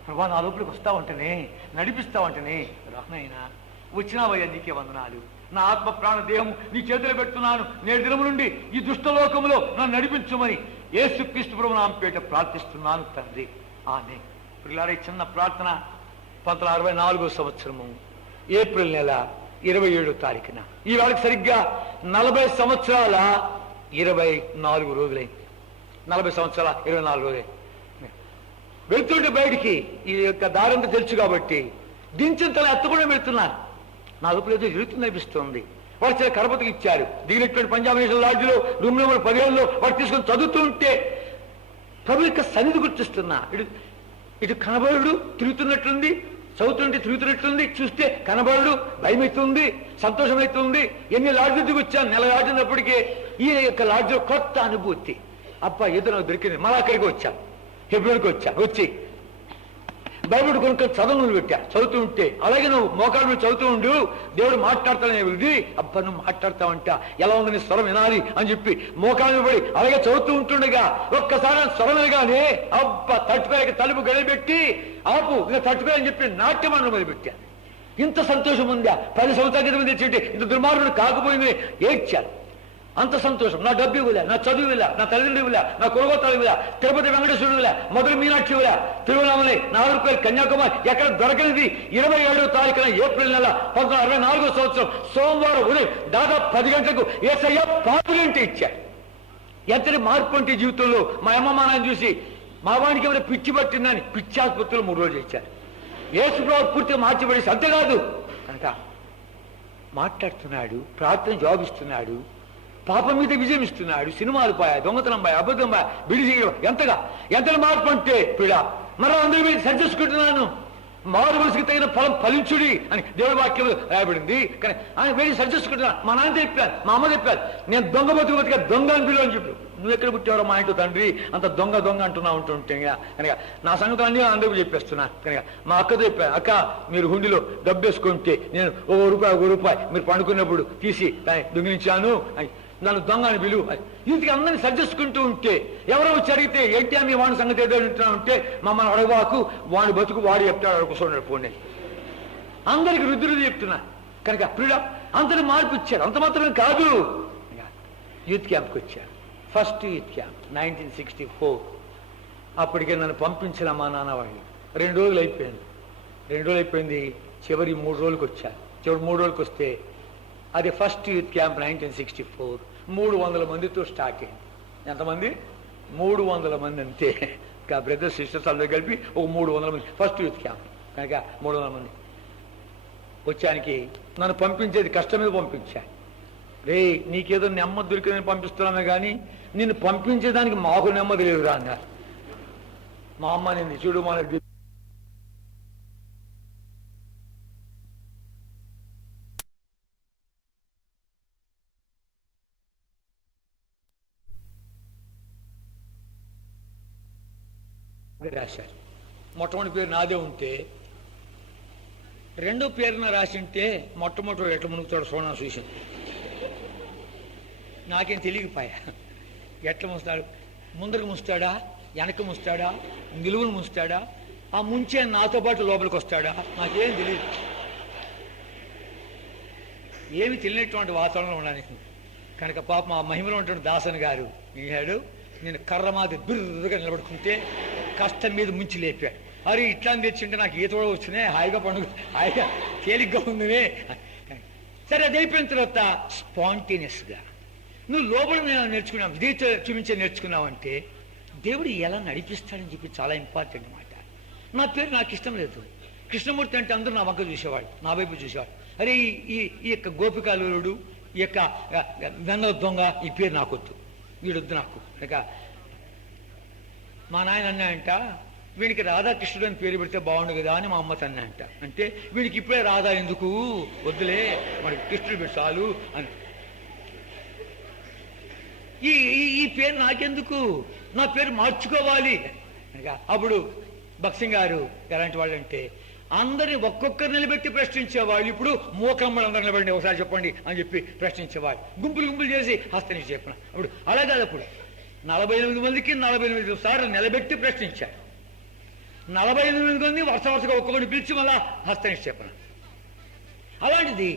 ప్రభా నా లోపలికి వస్తావంటనే, నడిపిస్తావంటనే. రానైనా వచ్చినావయ్యా, నీకే వందనాలు. నా ఆత్మ ప్రాణ దేహము నీ చేతులు పెడుతున్నాను. నేటి దినము నుండి ఈ దుష్టలోకంలో నన్ను నడిపించమని యేసుక్రీస్తు ప్రభు నామమున పేరిట ప్రార్థిస్తున్నాను తండ్రి. ఆమేన్. పిల్లారా, చిన్న ప్రార్థన 1964వ సంవత్సరము ఏప్రిల్ నెల 27వ తారీఖున ఈ వాళ్ళకి సరిగ్గా 40 సంవత్సరాల 24 రోజులైంది. 40 సంవత్సరాల 24 రోజులైంది. వెళ్తుంటే బయటికి ఈ యొక్క దారంతా తెలుసు కాబట్టి దించింతలా ఎత్తకుండా వెళ్తున్నాను. నా లోపల ఏదో జరుగుతుంది అనిపిస్తుంది. వాళ్ళు చాలా కరపతికి ఇచ్చారు. దిగినటువంటి పంజాబ్ నేషనల్ లాడ్జ్లో రూమ్ నెంబర్ 17లో వాడు తీసుకొని చదువుతూ ఉంటే ప్రభు యొక్క సన్నిధి గుర్తిస్తున్నా. ఇటు కనబడు తిరుగుతున్నట్లుంది, చదువుతుంటే తిరుగుతున్నట్లుంది, చూస్తే కనబడు భయమవుతుంది, సంతోషమవుతుంది. ఎన్ని లాడ్జ్ దిగి వచ్చాను, నెల లాడ్జినప్పటికీ ఈ యొక్క లాడ్జ్లో కొత్త అనుభూతి. అబ్బా ఏదో నాకు దొరికింది. మళ్ళీ అక్కడికి వచ్చాను, హెబ్రోన్కి వచ్చి బైబిల్ కొనుక్కొని చదువు పెట్టా. చదువుతూ ఉంటే అలాగే నువ్వు మోకాళ్ళ మీద చదువుతూ ఉండు, దేవుడు మాట్లాడతానే ఇది. అబ్బా నువ్వు మాట్లాడతావంట, ఎలా ఉంది నీ స్వరం వినాలి అని చెప్పి మోకాళ్ళ మీద పడి అలాగే చదువుతూ ఉంటుండగా ఒక్కసారి స్వరం వినగానే అబ్బా తట్టుకోలేక తలుపు గడిపెట్టి ఆపు ఇంకా తట్టుకోలేని చెప్పి నాట్యమానం మొదలుపెట్టా. ఇంత సంతోషం ఉందా? 10 సంవత్సరాల క్రితం తెచ్చింటే ఇంత దుర్మార్గుడు కాకపోయింది ఏడ్చాను. అంత సంతోషం. నా డబ్బు ఇవ్వలే, నా చదువు ఇలా, నా తల్లిదండ్రులు ఇవ్వలే, నా కులగోత్రాలు ఇవ్వలే, తిరుపతి వెంకటేశ్వరుడు ఇలా, మొదలు మీనాక్షి ఇవ్వలే, తిరువణామలై, నాగర్కోయిల్, కన్యాకుమారి ఎక్కడ దొరకనిది 27వ తారీఖున ఏప్రిల్ నెల 1964వ సంవత్సరం సోమవారం ఉదయం దాదాపు 10 గంటలకు యేసయ్య పాపులంటే ఇచ్చాడు. ఎంతటి మార్పు అంటే జీవితంలో మా అమ్మ మా నాన్న చూసి మా వాడికి ఏమైనా పిచ్చి పట్టిందని పిచ్చి ఆసుపత్రిలో 3 రోజులు ఇచ్చారు. యేసు ప్రభు పూర్తిగా మార్చిపడేసి అంతేకాదు కనుక మాట్లాడుతున్నాడు, ప్రార్థన జవాబిస్తున్నాడు, పాపం మీద విజయం ఇస్తున్నాడు. సినిమాలు పాయా, దొంగతనం పాయా, అబద్ధం పాయా, బిడి చేయడం ఎంత మార్పు అంటే పిడ మరో అందరి మీద సరిచేసుకుంటున్నాను. మారు మనసుకి తగిన ఫలం ఫలించుడి అని దేవుడి వాక్యంలో రాయబడింది. కానీ ఆయన వేడి సరిచేసుకుంటున్నాను. మా నాన్న చెప్పాను, మా అమ్మ చెప్పాను, నేను దొంగ బతుకుగా దొంగ అని పిలువ అని చెప్పి నువ్వు ఎక్కడ పుట్టావో మా ఇంట్లో తండ్రి అంత దొంగ అంటున్నా ఉంటుంటే కనుక నా సంగతులు అన్నీ అందరికీ చెప్పేస్తున్నా. కనుక మా అక్కతో చెప్పాను, అక్క మీరు హుండీలో డబ్బు వేసుకుంటే నేను ఒక రూపాయి మీరు పండుకున్నప్పుడు తీసి దొంగిలించాను అని నన్ను దొంగ అని పిలువు. ఇంటికి అందరినీ సరిచేసుకుంటూ ఉంటే ఎవరో వచ్చి అడిగితే ఏంటి అని వాడి సంగతి ఏదో వింటున్నా ఉంటే మమ్మల్ని అడగవాకు, వాడి బతుకు వాడు చెప్తాడు అడుగుతున్నాడు పోనీ అందరికి రుద్దురుది చెప్తున్నా. కనుక ప్రియుడ అందరూ మార్పు ఇచ్చారు. అంత మాత్రమే కాదు, యూత్ క్యాంప్కి వచ్చారు. First youth camp 1964. అప్పటికే నన్ను పంపించిన మా నాన్న వాళ్ళు 2 రోజులు అయిపోయింది. చివరి 3 రోజులకు వచ్చారు. చివరి 3 రోజులకు వస్తే అది ఫస్ట్ యూత్ క్యాంప్ 1964 300 మందితో స్టార్ట్ అయింది. ఎంతమంది? 300 మంది అంతే. ఇంకా బ్రదర్స్ సిస్టర్స్ అందరూ కలిపి ఒక 300 మంది ఫస్ట్ యూత్ క్యాంప్. కనుక 300 మంది వచ్చానికి నన్ను పంపించేది కష్టం మీద పంపించా. రే నీకేదో నెమ్మది దొరికిందని పంపిస్తున్నామే కానీ నిన్ను పంపించేదానికి మాకు నెమ్మది లేదురా అన్నారు. మా అమ్మ నిన్ను చూడు మన రాశారు. మొట్టమొదటి పేరు నాదే ఉంటే రెండో పేరున రాసి ఉంటే మొట్టమొదటి ఎట్లా మునుగుతాడు సోనా చూసింది. నాకేం తెలియకపోయా ఎట్లా ముస్తాడు, ముందరకు ముస్తాడా, వెనక ముస్తాడా, నిలువును ముస్తాడా, ఆ ముంచే నాతో పాటు లోపలికి వస్తాడా, నాకేం తెలియదు. ఏమి తెలియనటువంటి వాతావరణంలో ఉన్నాను కనుక పాప మా మహిమలో ఉన్నటువంటి దాసన్ గారు ఈనాడు నేను కర్ర మాది బిర్రగా నిలబడుకుంటే కష్టం మీద ముంచి లేపాడు. అరే ఇట్లా తెచ్చింటే నాకు ఈత కూడా వచ్చినాయి, హాయిగా పండుగ హాయిగా తేలిగ్గా ఉంది. సరే అది అయిపోయిన తర్వాత స్పాంటేనియస్గా నువ్వు లోపల నేర్చుకున్నావు, విధేయత చూపించే నేర్చుకున్నావంటే దేవుడు ఎలా నడిపిస్తాడని చెప్పి చాలా ఇంపార్టెంట్ అన్నమాట. నా పేరు నాకు ఇష్టం లేదు. కృష్ణమూర్తి అంటే అందరూ నా వంక చూసేవాడు, నా వైపు చూసేవాడు. అరే ఈ యొక్క గోపికాలుడు, ఈ యొక్క వెన్న దొంగ, ఈ పేరు నాకొద్దు, వీడొద్దు నాకు. ఇక మా నాయన అన్నాయంట వీడికి రాధాకృష్ణుడు అని పేరు పెడితే బాగుండు కదా అని మా అమ్మ తన్నాయంట. అంటే వీడికి ఇప్పుడే రాధా ఎందుకు, వద్దులే మనకి కృష్ణుడు పెట్టి చాలు అని. ఈ పేరు నాకెందుకు, నా పేరు మార్చుకోవాలి. అప్పుడు భక్సింగ్ గారు ఎలాంటి వాళ్ళు అంటే అందరిని ఒక్కొక్కరు నిలబెట్టి ప్రశ్నించేవాళ్ళు. ఇప్పుడు మూకమ్మలు అందరు నిలబడి ఒకసారి చెప్పండి అని చెప్పి ప్రశ్నించేవాళ్ళు. గుంపులు చేసి హస్తనిచ్చి చెప్పిన. అప్పుడు అలా కాదు, అప్పుడు 48 మందికి 48 సార్లు నిలబెట్టి ప్రశ్నించారు. 48 మంది వరుసగా ఒక్కొక్కరిని పిలిచి మళ్ళా హస్తనిక్షేపణ. అలాంటిది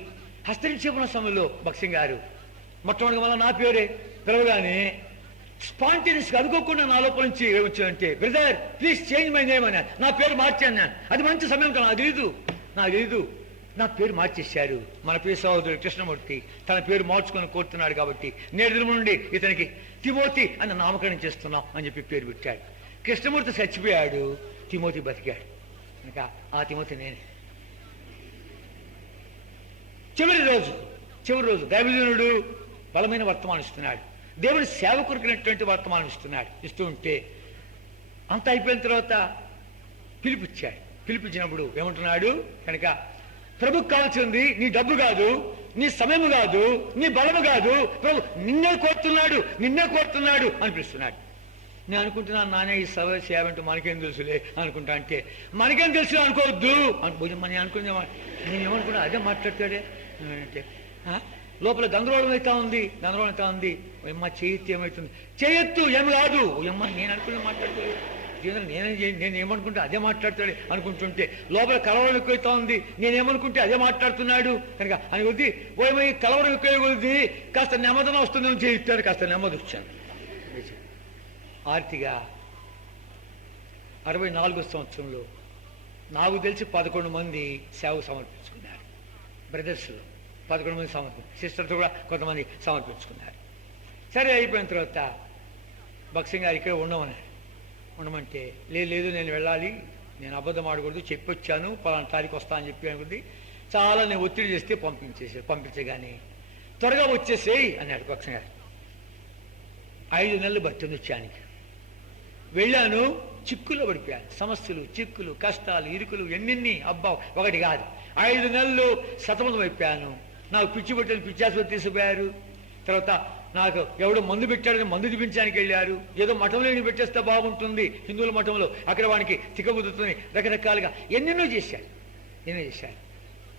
హస్తనిక్షేపణ సమయంలో భక్సింగ్ గారు మొట్టమొదటి మళ్ళీ నా పేరే పిలవగానే స్పాంటేనియస్గా అనుకోకుండా నా లోపల నుంచి ఏమొచ్చిందంటే, brother please change my name అన్నాను. నా పేరు మార్చాను నేను. అది మంచి సమయం నాకు తెలీదు. నా పేరు మార్చేశారు. మన పేరు సహోదరుడు కృష్ణమూర్తి తన పేరు మార్చుకొని కోరుతున్నాడు కాబట్టి నేడు నుండి ఇతనికి తిమోతి అని నామకరణం చేస్తున్నాం అని చెప్పి పేరు పెట్టాడు. కృష్ణమూర్తి చచ్చిపోయాడు, తిమోతి బతికాడు. ఇంకా ఆ తిమోతి నేనే. చివరి రోజు దైవజనుడు బలమైన వర్తమానం ఇస్తున్నాడు. దేవుడి సేవ కొరికినటువంటి వర్తమానం ఇస్తూ ఉంటే అంత అయిపోయిన తర్వాత పిలిపించినప్పుడు ఏమంటున్నాడు కనుక, ప్రభుకు కావాల్సింది నీ డబ్బు కాదు, నీ సమయం కాదు, నీ బలము కాదు, ప్రభు నిన్నే కోరుతున్నాడు అనిపిస్తున్నాడు. నేను అనుకుంటున్నాను నానే ఈ సేవ అంటే మనకేం తెలుసులే అనుకుంటా. అంటే మనకేం తెలుసు అనుకోవద్దు నేను అనుకునే, నేను ఏమనుకున్నా అదే మాట్లాడతాడే అంటే లోపల గందరగోళం అవుతా ఉంది. అమ్మ చేయెత్తి ఏమవుతుంది, చేయొత్తు ఏమి కాదు. అమ్మ నేను అనుకునే మాట్లాడుతుంది, నేను ఏమనుకుంటే అదే మాట్లాడతాడు అనుకుంటుంటే లోపల కలవరం ఎక్కువైతా ఉంది. నేనేమనుకుంటే అదే మాట్లాడుతున్నాడు కనుక అని కొద్ది ఓమై కలవరం ఎక్కువ కొద్ది కాస్త నెమ్మదన వస్తుందని చేయిస్తాడు. కాస్త నెమ్మది వచ్చాను. ఆర్తిగా 64వ సంవత్సరంలో నాకు తెలిసి 11 మంది సేవకు సమర్పించుకున్నారు. బ్రదర్స్లో 11 మంది సిస్టర్తో కూడా కొంతమంది సమర్పించుకున్నారు. సరే అయిపోయిన తర్వాత భక్సింగ్ గారు ఇక్కడ ఉండమంటే లేదు నేను వెళ్ళాలి, నేను అబద్ధం ఆడకూడదు, చెప్పొచ్చాను పలానా తారీఖు వస్తా అని చెప్పి అనుకుంది. చాలా నేను ఒత్తిడి చేస్తే పంపించగానే త్వరగా వచ్చేసేయి అన్నాడు భక్సింగ్ గారు. 5 నెలలు బతుంది వచ్చానికి. వెళ్ళాను, చిక్కుల్లో పడిపోయాను. సమస్యలు, చిక్కులు, కష్టాలు, ఇరుకులు ఎన్నిన్ని అబ్బా ఒకటి కాదు. 5 నెలలు సతమతం అయిపోయాను. నాకు పిచ్చి పెట్టని పిచ్చాసుపత్రి తీసుకుపోయారు. తర్వాత నాకు ఎవడో మందు పెట్టాడని మందు చూపించడానికి వెళ్ళారు. ఏదో మఠంలో పెట్టేస్తే బాగుంటుంది, హిందువుల మఠంలో అక్కడ వానికి తిక్కబుద్దుతుంది, రకరకాలుగా ఎన్నెన్నో చేశారు.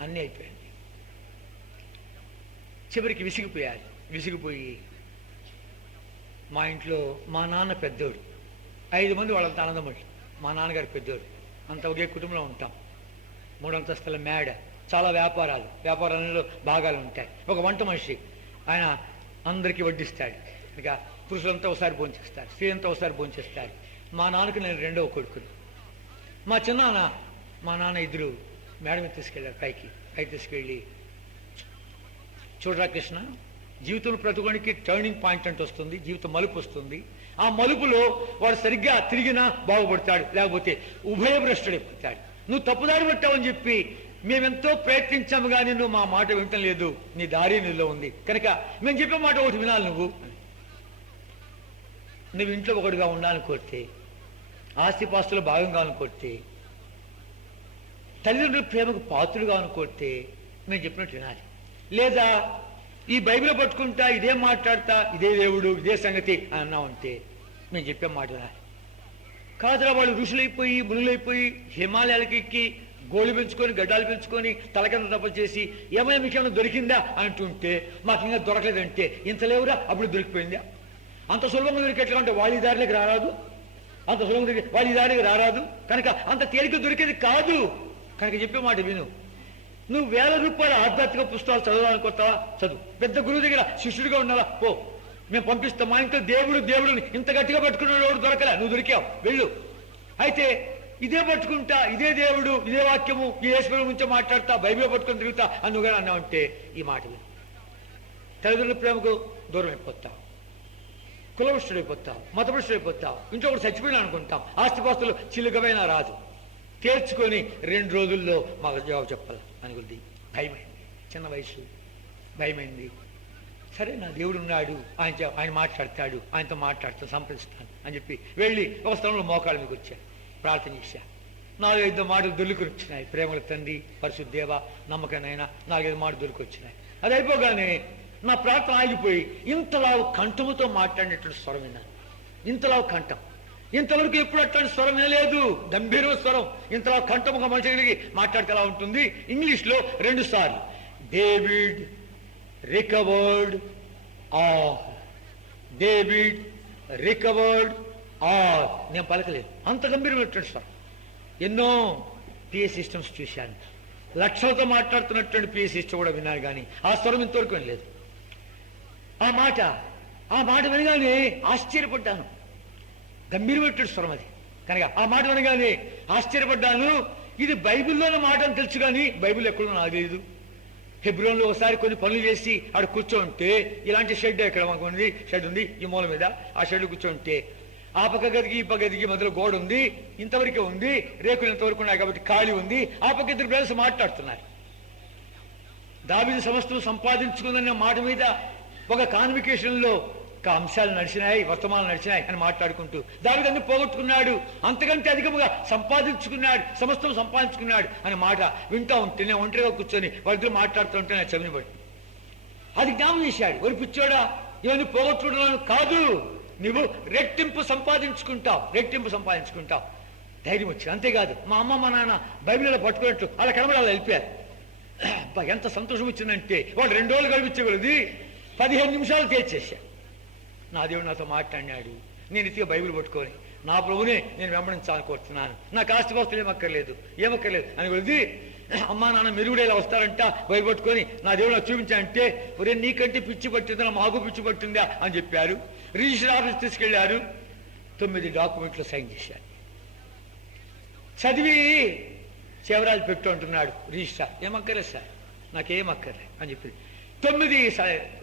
అన్నీ అయిపోయింది. చివరికి విసిగిపోయి మా ఇంట్లో మా నాన్న పెద్దోడు, 5 మంది వాళ్ళంతా ఆనందమడి. మా నాన్నగారు పెద్దోడు, అంత ఒకే కుటుంబంలో ఉంటాం. 3 అంతస్తుల మేడ, చాలా వ్యాపారాలలో భాగాలు ఉంటాయి. ఒక వంట మనిషి, ఆయన అందరికీ వడ్డిస్తాడు. ఇక పురుషులంతా ఒకసారి భోంచేస్తారు, స్త్రీ అంతా ఒకసారి భోంచేస్తారు. మా నాన్నకు నేను 2వ కొడుకుని. మా నాన్న ఇద్దరు మేడ మీద తీసుకెళ్ళారు, పైకి తీసుకెళ్ళి, చూడరా కృష్ణ, జీవితంలో ప్రతి ఒక్కరికి టర్నింగ్ పాయింట్ అంటే వస్తుంది, జీవితం మలుపు వస్తుంది. ఆ మలుపులో వాడు సరిగ్గా తిరిగినా బాగుపడతాడు, లేకపోతే ఉభయభ్రష్టుడైపోతాడు. నువ్వు తప్పుదారి పట్టావని చెప్పి మేమెంతో ప్రయత్నించాము కానీ నువ్వు మా మాట వింటం లేదు, నీ దారి నీలో ఉంది కనుక మేము చెప్పే మాట ఒకటి వినాలి. నువ్వు ఇంట్లో ఒకటిగా ఉండాలని కోరితే, ఆస్తిపాస్తులు భాగం కావాలని కోరితే, తల్లిదండ్రుల ప్రేమకు పాత్రులుగా కోరితే మేము చెప్పినట్టు వినాలి. లేదా ఈ బైబిల్ పట్టుకుంటా ఇదే మాట్లాడతా ఇదే దేవుడు ఇదే సంగతి అని అన్నామంటే మేము చెప్పే మాట వినాలి. కాదురా వాళ్ళు ఋషులైపోయి మునులైపోయి హిమాలయాలకి ఎక్కి గోళ్ళు పెంచుకొని గడ్డాలు పెంచుకొని తలకింద తప్పలు చేసి ఏమైనా మీకేమైనా దొరికిందా అంటుంటే మాకు ఇంకా దొరకలేదంటే ఇంత లేవురా అప్పుడు దొరికిపోయిందా? అంత సులభంగా దొరికేట్లా అంటే వాళ్ళ దారిలోకి రారాదు, అంత సులభంగా వాళ్ళ దారికి రారాదు కనుక అంత తేలిక దొరికేది కాదు. కనుక చెప్పే మాట విను. నువ్వు 1000 రూపాయల ఆధ్యాత్మిక పుస్తకాలు చదవాలనుకుంటావా? చదువు. పెద్ద గురువు దగ్గర శిష్యుడిగా ఉన్నావా? పో, మేము పంపిస్తాం. మా ఇంట్లో దేవుడిని ఇంత గట్టిగా పట్టుకున్నాడు ఎవరు దొరకలే, నువ్వు దొరికావు, వెళ్ళు. అయితే ఇదే పట్టుకుంటా ఇదే దేవుడు ఇదే వాక్యము ఈ యేసుప్రభువు గురించి మాట్లాడతా బైబిల్ పట్టుకొని తిరుగుతా అని నువ్వు కానీ అన్నావంటే ఈ మాట విను. తల్లిదండ్రుల ప్రేమకు దూరం అయిపోతావు, కులభ్రష్టుడైపోతావు, మతభ్రష్టుడైపోతావు, ఇంట్లో ఒకటి చచ్చిపోయినా అనుకుంటాం, ఆస్తిపాస్తులు చిలుకమైనా రాదు. తేల్చుకొని 2 రోజుల్లో మాకు జవాబు చెప్పాలి అనుకుంది. భయమైంది, చిన్న వయసు భయమైంది. సరే నా దేవుడు ఉన్నాడు, ఆయన మాట్లాడతాడు, ఆయనతో మాట్లాడుతాను సంప్రదిస్తాను అని చెప్పి వెళ్ళి ఒక స్థలంలో మోకాళ్ళ మీకు వచ్చాను, ప్రార్థన చేశా. 4-5 మాటలు దొరికి వచ్చినాయి. ప్రేమల తండ్రి పరిశుద్ధేవ నమ్మకనైనా 4-5 మాటలు దొరికి వచ్చినాయి. అది అయిపోగానే నా ప్రార్థన ఆగిపోయి ఇంతలావు కంఠముతో మాట్లాడినటువంటి స్వరం విన్నాను. ఇంతలావు కంఠం, ఇంతవరకు ఎప్పుడు అట్లాంటి స్వరం వినలేదు. గంభీరమైన స్వరం, ఇంతలా కంఠముగా మనిషికి మాట్లాడితే ఎలా ఉంటుంది. ఇంగ్లీష్లో 2 సార్లు David recovered all, David recovered all. నేను పలకలేదు, అంత గంభీరమైనటువంటి స్వరం. ఎన్నో పిఏ సిస్టమ్స్ చూశాను, లక్షలతో మాట్లాడుతున్నటువంటి పిఏ సిస్టమ్ కూడా విన్నాను, కానీ ఆ స్వరం ఇంతవరకు వినలేదు. ఆ మాట వినగానే ఆశ్చర్యపడ్డాను. గంభీరమైన స్వరం అది కనుక ఆ మాట వినగానే ఆశ్చర్యపడ్డాను. ఇది బైబిల్లోని మాట అని తెలుసు కానీ బైబిల్ ఎక్కడో నాకు తెలియదు. హెబ్రోన్లో ఒకసారి కొన్ని పనులు చేసి ఆడ కూర్చోంటే ఇలాంటి షెడ్ ఇక్కడ మాకు ఉంది, షెడ్ ఉంది ఈ మూల మీద, ఆ షెడ్ కూర్చోంటే ఆ పక్క గదికి ఈ పక్క గదికి మధ్యలో గోడ ఉంది, ఇంతవరకే ఉంది, రేకులు ఇంతవరకు ఉన్నాయి కాబట్టి ఖాళీ ఉంది. ఆ పక్క 2 బ్రదర్స్ మాట్లాడుతున్నారు. దావీదు సమస్తం సంపాదించుకుందన్న మాట మీద ఒక కాన్వికేషన్లో అంశాలు నడిచినాయి, వర్తమానాలు నడిచినాయి అని మాట్లాడుకుంటూ దావీదు అన్ని పోగొట్టుకున్నాడు, అంతకంటే అధికముగా సంపాదించుకున్నాడు, సమస్తం సంపాదించుకున్నాడు అనే మాట వింటా ఉంటే నేను ఒంటరిగా కూర్చొని వాళ్ళిద్దరూ మాట్లాడుతుంటే నేను చెవిని పడి అది జ్ఞాపకం చేశాడు. ఒరి పిచ్చోడా, ఇవన్నీ పోగొట్టుకుంటున్నాను కాదు, నువ్వు రెట్టింపు సంపాదించుకుంటావు ధైర్యం వచ్చింది. అంతేకాదు మా అమ్మ మా నాన్న బైబిల్లో పట్టుకున్నట్టు అలా కనబడాలి వెళ్ళిపోయారు. ఎంత సంతోషం వచ్చిందంటే వాళ్ళు 2 రోజులు గడిపించగలది 15 నిమిషాలు తేల్చేశా. నా దేవుడు నాతో మాట్లాడినాడు. నేను ఇతిగా బైబిల్ పట్టుకొని నా ప్రభునే నేను వెంబడించాలని కోరుతున్నాను, నాకు ఆస్తిపాస్తులు ఏమక్కర్లేదు అని కొద్ది అమ్మా నాన్న మీరు కూడా ఇలా వస్తారంట బైబిల్ పట్టుకొని నా దేవుడు నాకు చూపించానంటే ఒరే నీకంటే పిచ్చి పట్టిందా మాకు పిచ్చి పట్టిందా అని చెప్పారు. రిజిస్టర్ ఆఫీస్ తీసుకెళ్లారు, 9 డాక్యుమెంట్లు సైన్ చేశారు. చదివి చివరాలు పెట్టు అంటున్నాడు రిజిస్టర్. ఏమక్కర్లేదు సార్, నాకేం అక్కర్లేదు అని చెప్పి 9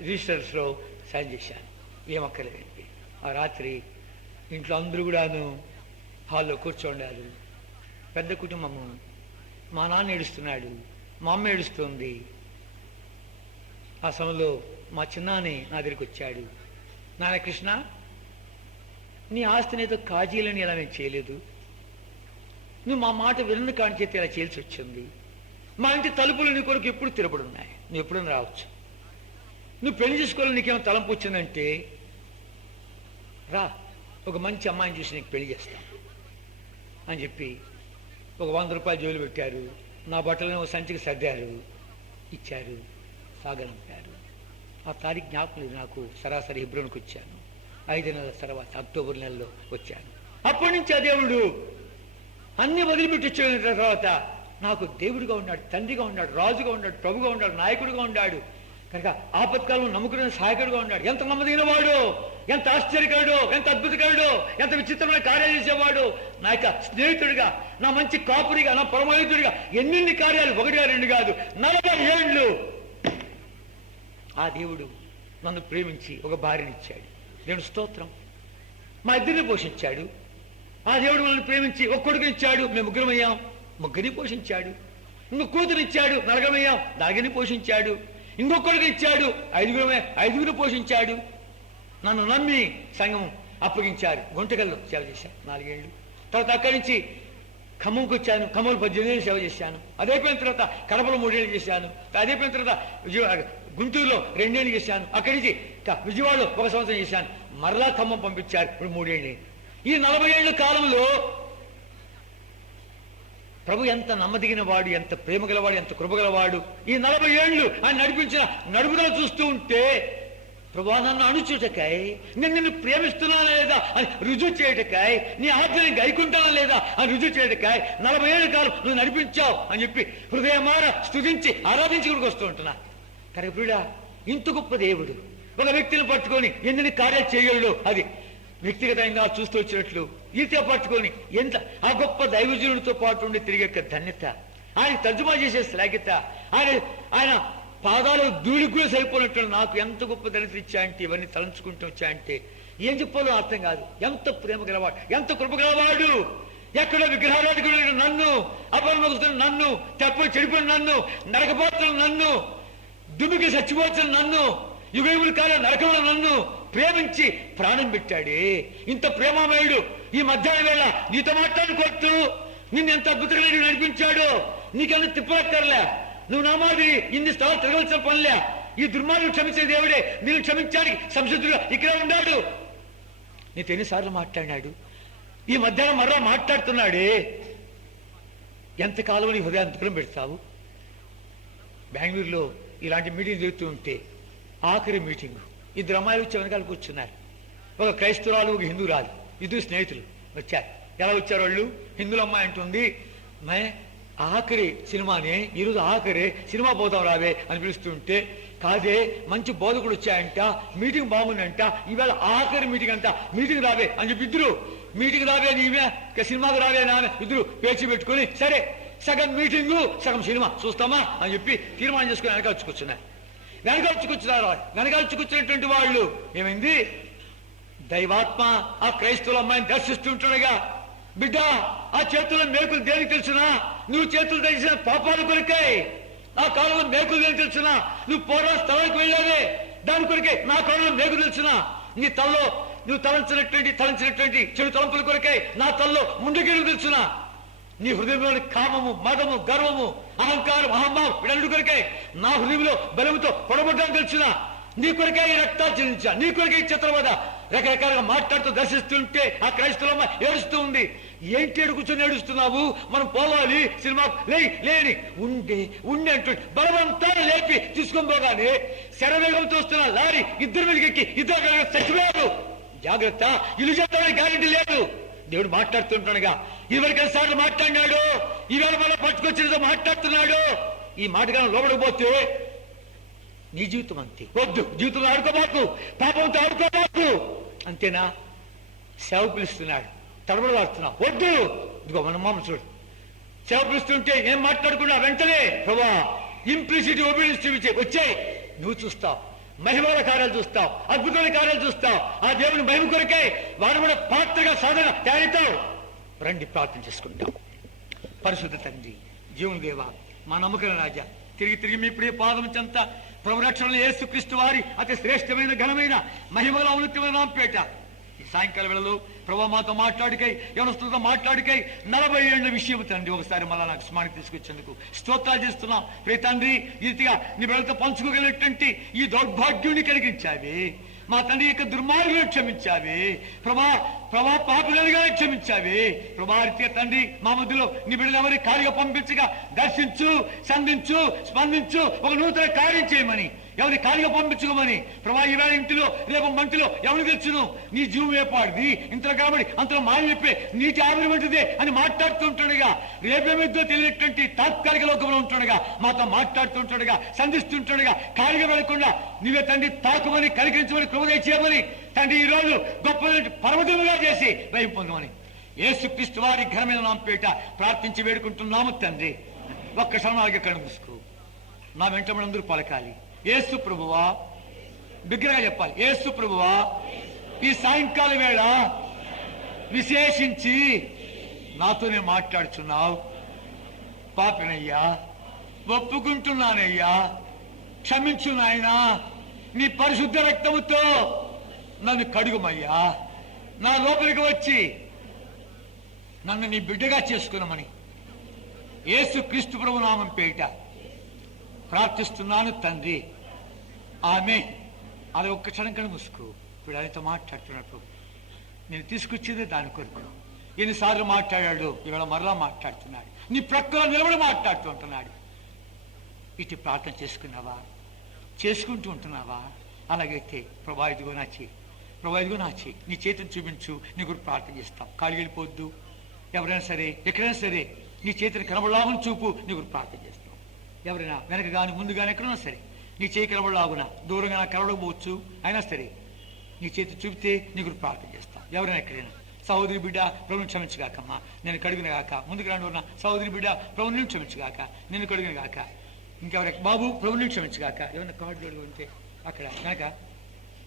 రిజిస్టర్స్లో సైన్ చేశాను. ఏమక్కర్లేదు. ఆ రాత్రి ఇంట్లో అందరూ కూడాను హాల్లో కూర్చోండారు. పెద్ద కుటుంబము, మా నాన్న ఏడుస్తున్నాడు, మా అమ్మ ఏడుస్తుంది. ఆ సమయంలో మా చిన్నాని నా దగ్గరికి వచ్చాడు. నాన్న కృష్ణ, నీ ఆస్తిని ఏదో కాజీలని ఇలా నేను చేయలేదు, నువ్వు మా మాట వినని కాని చేతి ఇలా చేయాల్సి వచ్చింది. మా ఇంటి తలుపులు నీ కొరకు ఎప్పుడు తిరబడి ఉన్నాయి, నువ్వు ఎప్పుడైనా రావచ్చు. నువ్వు పెళ్లి చేసుకోవాలని నీకేమో తలంపు వచ్చిందంటే రా, ఒక మంచి అమ్మాయిని చూసి నీకు పెళ్లి చేస్తాం అని చెప్పి ఒక 100 రూపాయలు జోలు పెట్టారు. నా బట్టలను సంచికి సర్దారు, ఇచ్చారు, సాగనంపారు. ఆ తారీఖు జ్ఞాపకం లేదు నాకు. సరాసరి హెబ్రోన్కి వచ్చాను. 5 నెలల తర్వాత అక్టోబర్ నెలలో వచ్చాను. అప్పటి నుంచి ఆ దేవుడు అన్ని వదిలిపెట్టి వచ్చిన తర్వాత నాకు దేవుడిగా ఉన్నాడు, తండ్రిగా ఉన్నాడు, రాజుగా ఉన్నాడు, ప్రభుగా ఉన్నాడు, నాయకుడిగా ఉన్నాడు. కనుక ఆపత్కాలంలో నమ్ముకున్న సహాయకుడిగా ఉన్నాడు. ఎంత నమ్మదగిన వాడు, ఎంత ఆశ్చర్యకరుడు, ఎంత అద్భుతకరుడు, ఎంత విచిత్రమైన కార్యాలు చేసేవాడు. నా యొక్క స్నేహితుడిగా, నా మంచి కాపురిగా, నా పరమహితుడిగా ఎన్ని కార్యాలు, 1 2 కాదు 40 ఏళ్ళు ఆ దేవుడు నన్ను ప్రేమించి ఒక భార్యనిచ్చాడు. దేవుని స్తోత్రం. మా ఇద్దరిని పోషించాడు. ఆ దేవుడు మనల్ని ప్రేమించి ఒక కొడుకునిచ్చాడు, మేము ముగ్గురమయ్యాం, ముగ్గురిని పోషించాడు. ఇంకొక కూతురిచ్చాడు, నలుగురమయ్యాం, నలుగురిని పోషించాడు. ఇంకొక కొడుకునిచ్చాడు, ఐదుగురు పోషించాడు. నన్ను నమ్మి సంఘం అప్పగించారు. గుంటకల్లో సేవ చేశాను 4 ఏళ్ళు. తర్వాత అక్కడి నుంచి ఖమ్మంకి వచ్చాను. ఖమ్మంలో 18 ఏళ్ళు సేవ చేశాను. అదైపోయిన తర్వాత కడపలో 3 ఏళ్ళు చేశాను. అదైపోయిన తర్వాత గుంటూరులో 2 ఏళ్ళు చేశాను. అక్కడి నుంచి విజయవాడలో 1 సంవత్సరం చేశాను. మరలా ఖమ్మం పంపించారు. ఇప్పుడు 3 ఏళ్ళు. ఈ 40 ఏళ్ల కాలంలో ప్రభు ఎంత నమ్మదగిన వాడు, ఎంత ప్రేమ గలవాడు, ఎంత కృపగలవాడు. ఈ 40 ఏళ్ళు ఆయన నడిపించిన నడుపుదల చూస్తూ ఉంటే ప్రభు నన్ను అణుచుటకై, నేను నిన్ను ప్రేమిస్తున్నానా లేదా అని రుజువు చేయటకాయ్, నీ ఆజ్ఞని గైకుంటానా లేదా అని రుజువు చేయటకాయ్ 40 ఏళ్ళ కాలం నువ్వు నడిపించావు అని చెప్పి హృదయమార స్తుతించి ఆరాధించుకుడికి వస్తూ ఉంటున్నా. కనుక ప్రియుడా, ఇంత గొప్ప దేవుడు ఒక వ్యక్తిని పట్టుకొని ఎన్ని కార్యాలు చేయగలడు. అది వ్యక్తిగతంగా చూస్తూ వచ్చినట్లు ఈత పట్టుకొని ఎంత ఆ గొప్ప దైవజనుడితో పాటు ఉండి తిరిగే ధన్యత, ఆయన తర్జుమా చేసే శ్లాఘ్యత, ఆయన పాదాలు ధూళికి కూడా సరిపోయినట్లు నాకు ఎంత గొప్ప ధన్యత ఇచ్చా అంటే, ఇవన్నీ తలంచుకుంటూ వచ్చా అంటే ఏం చెప్పాలో అర్థం కాదు. ఎంత ప్రేమ గలవాడు, ఎంత కృప గలవాడు. ఎక్కడో విగ్రహారాధికుడు నన్ను, అపరమగుతున్న నన్ను, తప్పులు చెడిపోయిన నన్ను, నరకపోతున్న నన్ను, దుమికి చచ్చిపోతున్న నన్ను, యుగయుగుల కాలం నరకంలో నన్ను ప్రేమించి ప్రాణం పెట్టాడే. ఇంత ప్రేమమయుడు ఈ మధ్యాహ్నం వేళ నీతో మాట్లాడుకోవచ్చు. నిన్ను ఎంత అద్భుతంగా నడిపించాడు. నీకన్నా తిప్పలక్కర్లే. నువ్వు నా మాదిరి ఇన్ని స్థలాలు తిరగవలసిన పనిలే. ఈ దుర్మార్గులు క్షమించే దేవుడే నేను క్షమించడానికి సంసిద్ధుడుగా ఇక్కడ ఉన్నాడు. నీతో ఎన్నిసార్లు మాట్లాడినాడు. ఈ మధ్యాహ్నం మరలా మాట్లాడుతున్నాడే. ఎంతకాలం నీ హృదయాంతరం పెడతావు. బెంగళూరులో ఇలాంటి మీటింగ్ జరుగుతూ ఉంటే ఆఖరి మీటింగు 2 అమ్మాయిలు వచ్చి వెనకాల కూర్చున్నారు. ఒక క్రైస్తవురాలు, ఒక హిందూరాలు, 2 స్నేహితులు వచ్చారు. ఎలా వచ్చారు వాళ్ళు? హిందువుల అమ్మాయి అంటుంది, మే ఆఖరి సినిమానే, ఈరోజు ఆఖరి సినిమా పోతాం రావే అని పిలుస్తుంటే, కాదే మంచి బోధకుడు వచ్చాయంట, మీటింగ్ బాగుందంట, ఈవేళ ఆఖరి మీటింగ్ అంట, మీటింగ్ రావే అని చెప్పి ఇద్దరు మీటింగ్ రావే నీవే సినిమాకి రావే నానే ఇద్దరు పేచి పెట్టుకుని, సరే సగం మీటింగు సగం సినిమా చూస్తామా అని చెప్పి తీర్మానం చేసుకుని వెనకాల్చుకొచ్చున్నారు. వెనకాల్చుకొచ్చినటువంటి వాళ్ళు ఏమైంది? దైవాత్మ ఆ క్రైస్తవుల అమ్మాయిని దర్శిస్తుంటుండగా, బిడ్డ ఆ చేతుల్లో మేకులు దేనికి తెలుసునా? నువ్వు చేతులు తెలిసిన పాపాల కొరికై. ఆ కాలంలో మేకులు దేనికి తెలుసునా? నువ్వు పోరా స్థలానికి వెళ్ళావే దాని కొరికై. నా కాలంలో మేకు తెలుసునా? నీ తల్లో నువ్వు తలంచినటువంటి చెడు తలంపుల కొరికై నా తల్లో ముందుకెళ్ళి తెలుసునా? నీ హృదయంలోని కామము, మదము, గర్వము, అహంకారం, అహంభావం వీడన్నిటి కొరికై నా హృదయంలో బలముతో పొడబడ్డాను తెలుసునా? నీ కొరికై ఈ రక్తాలు చెల్లించా, నీ కొరికై చిత్రవద రకరకాలుగా మాట్లాడుతూ దర్శిస్తుంటే ఆ క్రైస్తవులమ్మ ఏడుస్తూ ఉంది. ఏంటి కూర్చొని ఏడుస్తున్నావు? మనం పోవాలి సినిమా లేని ఉండి అంటూ బలవంతా లేపి తీసుకొని పోగానే శరవేగంతో వస్తున్న లారీ ఇద్దరు మీదకి ఇద్దరు చచ్చిపోయారు. జాగ్రత్త, ఇల్లు చేద్దామని గ్యారెంటీ లేదు. దేవుడు మాట్లాడుతుంటాడుగా. 20 సార్లు మాట్లాడినాడు. ఈవేళ మళ్ళీ పట్టుకొచ్చినతో మాట్లాడుతున్నాడు. ఈ మాటగానే లోపలిపోతే నీ జీవితం అంతే. వద్దు, జీవితంలో ఆడుకోబాకు, పాపంతో ఆడుకోబాకు. అంతేనా? సేవ పిలుస్తున్నాడు, తడబడలాడుతున్నావు. వద్దు. ఇదిగో మన మామ చూడు, సేవ పిలుస్తుంటే ఏం మాట్లాడుకున్నా వెంటనే ప్రభా ఇంప్లిసిటీ ఒబీడియన్స్ చూపించే వచ్చాయి. నువ్వు చూస్తావు, మహిమల కార్యాలు చూస్తావు, అద్భుతమైన కార్యాలు చూస్తావు. ఆ దేవుని మహిమ కొరకై వారు కూడా పాత్రగా సాధన తయారుతావు. రండి ప్రార్థన చేసుకుంటాం. పరిశుద్ధ తండ్రి, జీవన దేవ, మా నమ్మకం రాజా, తిరిగి మీ ప్రియ పాదం చెంత ప్రభు రక్షణలో యేసుక్రీస్తు వారి అతి శ్రేష్టమైన ఘనమైన మహిమల ఉన్నతమైన నామపేట ఈ సాయంకాల వేళలో ప్రభు మాతో మాట్లాడికై, యవనస్తులతో మాట్లాడికై 40 ఏళ్ల విషయం తండ్రి ఒకసారి మళ్ళా నాకు స్మరణ తీసుకొచ్చేందుకు స్తోత్రాలు చేస్తున్నాం. ప్రియ తండ్రి, ఈ రీతిగా నీ బిడ్డలతో పంచుకోగలిగినటువంటి ఈ దౌర్భాగ్యుని కలిగించావి. మా తండ్రి యొక్క దుర్మార్గులను క్షమించావి ప్రభా పాపులుగా క్షమించావి ప్రభా. రీతిగా తండ్రి మా మధ్యలో నీ బిడ్డలు ఎవరి కార్యం పంపించగా దర్శించు, సంధించు, స్పందించు, ఒక నూతన కార్యం చేయమని, ఎవరి కార్యం పంపించుకోమని ప్రభా. ఈవేళ ఇంటిలో రేపు మంటిలో ఎవరు తెలుసును నీ జీవం ఏపాడిది, ఇంతలో కాబట్టి అంతలో మాయ చెప్పే నీటి ఆవిరి వంటిదే అని మాట్లాడుతుంటాడుగా. రేపేమిద్దో తెలియనటువంటి తాత్కాలిక లోకంలో ఉంటుండగా మాతో మాట్లాడుతుంటాడుగా, సంధిస్తుంటాడుగా. కార్యం వెళ్లకుండా నీవే తండ్రి తాకుమని, కనికరించమని, కృపదయ చేయమని తండ్రి ఈ రోజు గొప్ప పర్వతముగా చేసి భయం పొందమని యేసుక్రీస్తు వారి ఘనమైన నామపేట ప్రార్థించి వేడుకుంటున్నాము తండ్రి. ఒక్క క్షణాలుగా కళ్ళు మూసుకో, నా వెంట మనందరూ పలకాలి. యేసు ప్రభువా, బిగ్గరగా చెప్పాలి. యేసు ప్రభువా, ఈ సాయంకాల వేళ విశేషించి నాతోనే మాట్లాడుచున్నావు. పాపినయ్యా, ఒప్పుకుంటున్నానయ్యా, క్షమించు నాయనా. నీ పరిశుద్ధ రక్తముతో నన్ను కడుగుమయ్యా. నా లోపలికి వచ్చి నన్ను నీ బిడ్డగా చేసుకున్నామని యేసు క్రీస్తు ప్రభు నామం పేరిట ప్రార్థిస్తున్నాను తండ్రి. ఆమె అది ఒక్క క్షణం కన్నా ముసుకు. ఇప్పుడు ఆయనతో మాట్లాడుతున్నట్టు నేను తీసుకొచ్చేదే దాని కొరకు. ఎన్నిసార్లు మాట్లాడాడు, ఇవాళ మరలా మాట్లాడుతున్నాడు. నీ ప్రక్కలో నిలబడి మాట్లాడుతూ ఉంటున్నాడు. ఇటు ప్రార్థన చేసుకున్నావా, చేసుకుంటూ ఉంటున్నావా? అలాగైతే ప్రభా ఇదిగో నాచి, ప్రభా ఇదిగో నాచి, నీ చేతిని చూపించు, నీ గురించి ప్రార్థన చేస్తాం. ఖాళీ వెళ్ళిపోద్దు. ఎవరైనా సరే, ఎక్కడైనా సరే నీ చేతిని కనబడలాగున చూపు, నీ గురించి ప్రార్థన చేస్తాం. ఎవరైనా వెనక కానీ ముందు కానీ ఎక్కడైనా సరే నీ చేయి కనబడలాగున, దూరంగా నాకు కనబడకపోవచ్చు, అయినా సరే నీ చేతి చూపితే నీ గురించి ప్రార్థన చేస్తాం. ఎవరైనా ఎక్కడైనా సహోదరి బిడ్డ ప్రభుని క్షమించగాకమ్మా, నేను కడిగిన గాక. ముందుకు రాండి ఉన్న సహోదరి బిడ్డ ప్రభుని క్షమించగాక, నేను కడిగిన గాక. ఇంకెవరైనా బాబు ప్రభుని క్షమించగాక. ఏమైనా కార్డు ఉంటే అక్కడ కనుక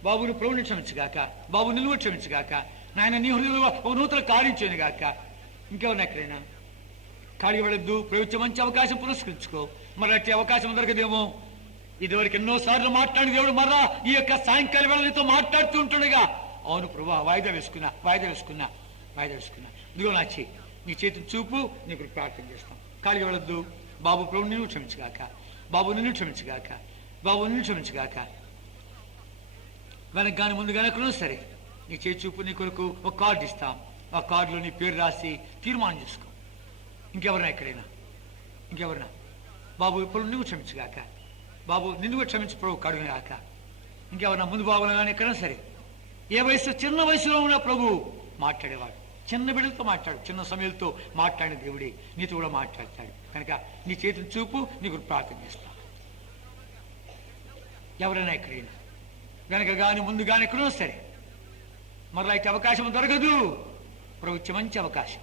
బాబుని ప్రభుని క్షమించగాక, బాబు నిలువ క్షమించగాక. నాయన నీ హృదయంలో ఒక నూతన కార్యం చేయను గాక. ఇంకెవరైనా ఎక్కడైనా కాడికి వెళ్ళొద్దు. ప్రభుత్వం మంచి అవకాశం పురస్కరించుకో. మరి అట్టి అవకాశం దొరకదేమో. ఇదివరకు ఎన్నోసార్లు మాట్లాడి దేవుడు మరలా ఈ యొక్క సాయంకాలం వేళ నీతో మాట్లాడుతూ ఉంటుండగా, అవును ప్రభా, వాయిదా వేసుకున్నా. ఇదిగో నాచి, నీ చేతిని చూపు, నీకు ప్రార్థన చేస్తాం. కాడికి వెళ్ళొద్దు. బాబు ప్రభు నిన్ను క్షమించగాక, బాబు నిన్ను క్షమించగాక, బాబు నిన్ను క్షమించగాక. వెనక కానీ ముందు కానీ ఎక్కడో సరే నీ చేతి చూపు, నీ కొరకు ఒక కార్డు ఇస్తాం. ఆ కార్డులో నీ పేరు రాసి తీర్మానం చేసుకో. ఇంకెవరైనా బాబు ఇప్పుడు నువ్వు క్షమించగాక, బాబు నిన్ను కూడా క్షమించు ప్రభు కడుగుగాక. ఇంకెవరన్నా ముందు బాబులు కానీ ఎక్కడైనా సరే ఏ వయసు, చిన్న వయసులో ఉన్న ప్రభు మాట్లాడేవాడు. చిన్న బిడ్డలతో మాట్లాడు, చిన్న సమయంతో మాట్లాడిన దేవుడే నీతో కూడా మాట్లాడతాడు. కనుక నీ చేతిని చూపు, నీకు ప్రార్థన చేస్తా. ఎవరైనా ఎక్కడైనా వెనక కానీ ముందు కానీ ఎక్కడో సరే మరలా ఇటు అవకాశం దొరకదు. ప్రభు మంచి అవకాశం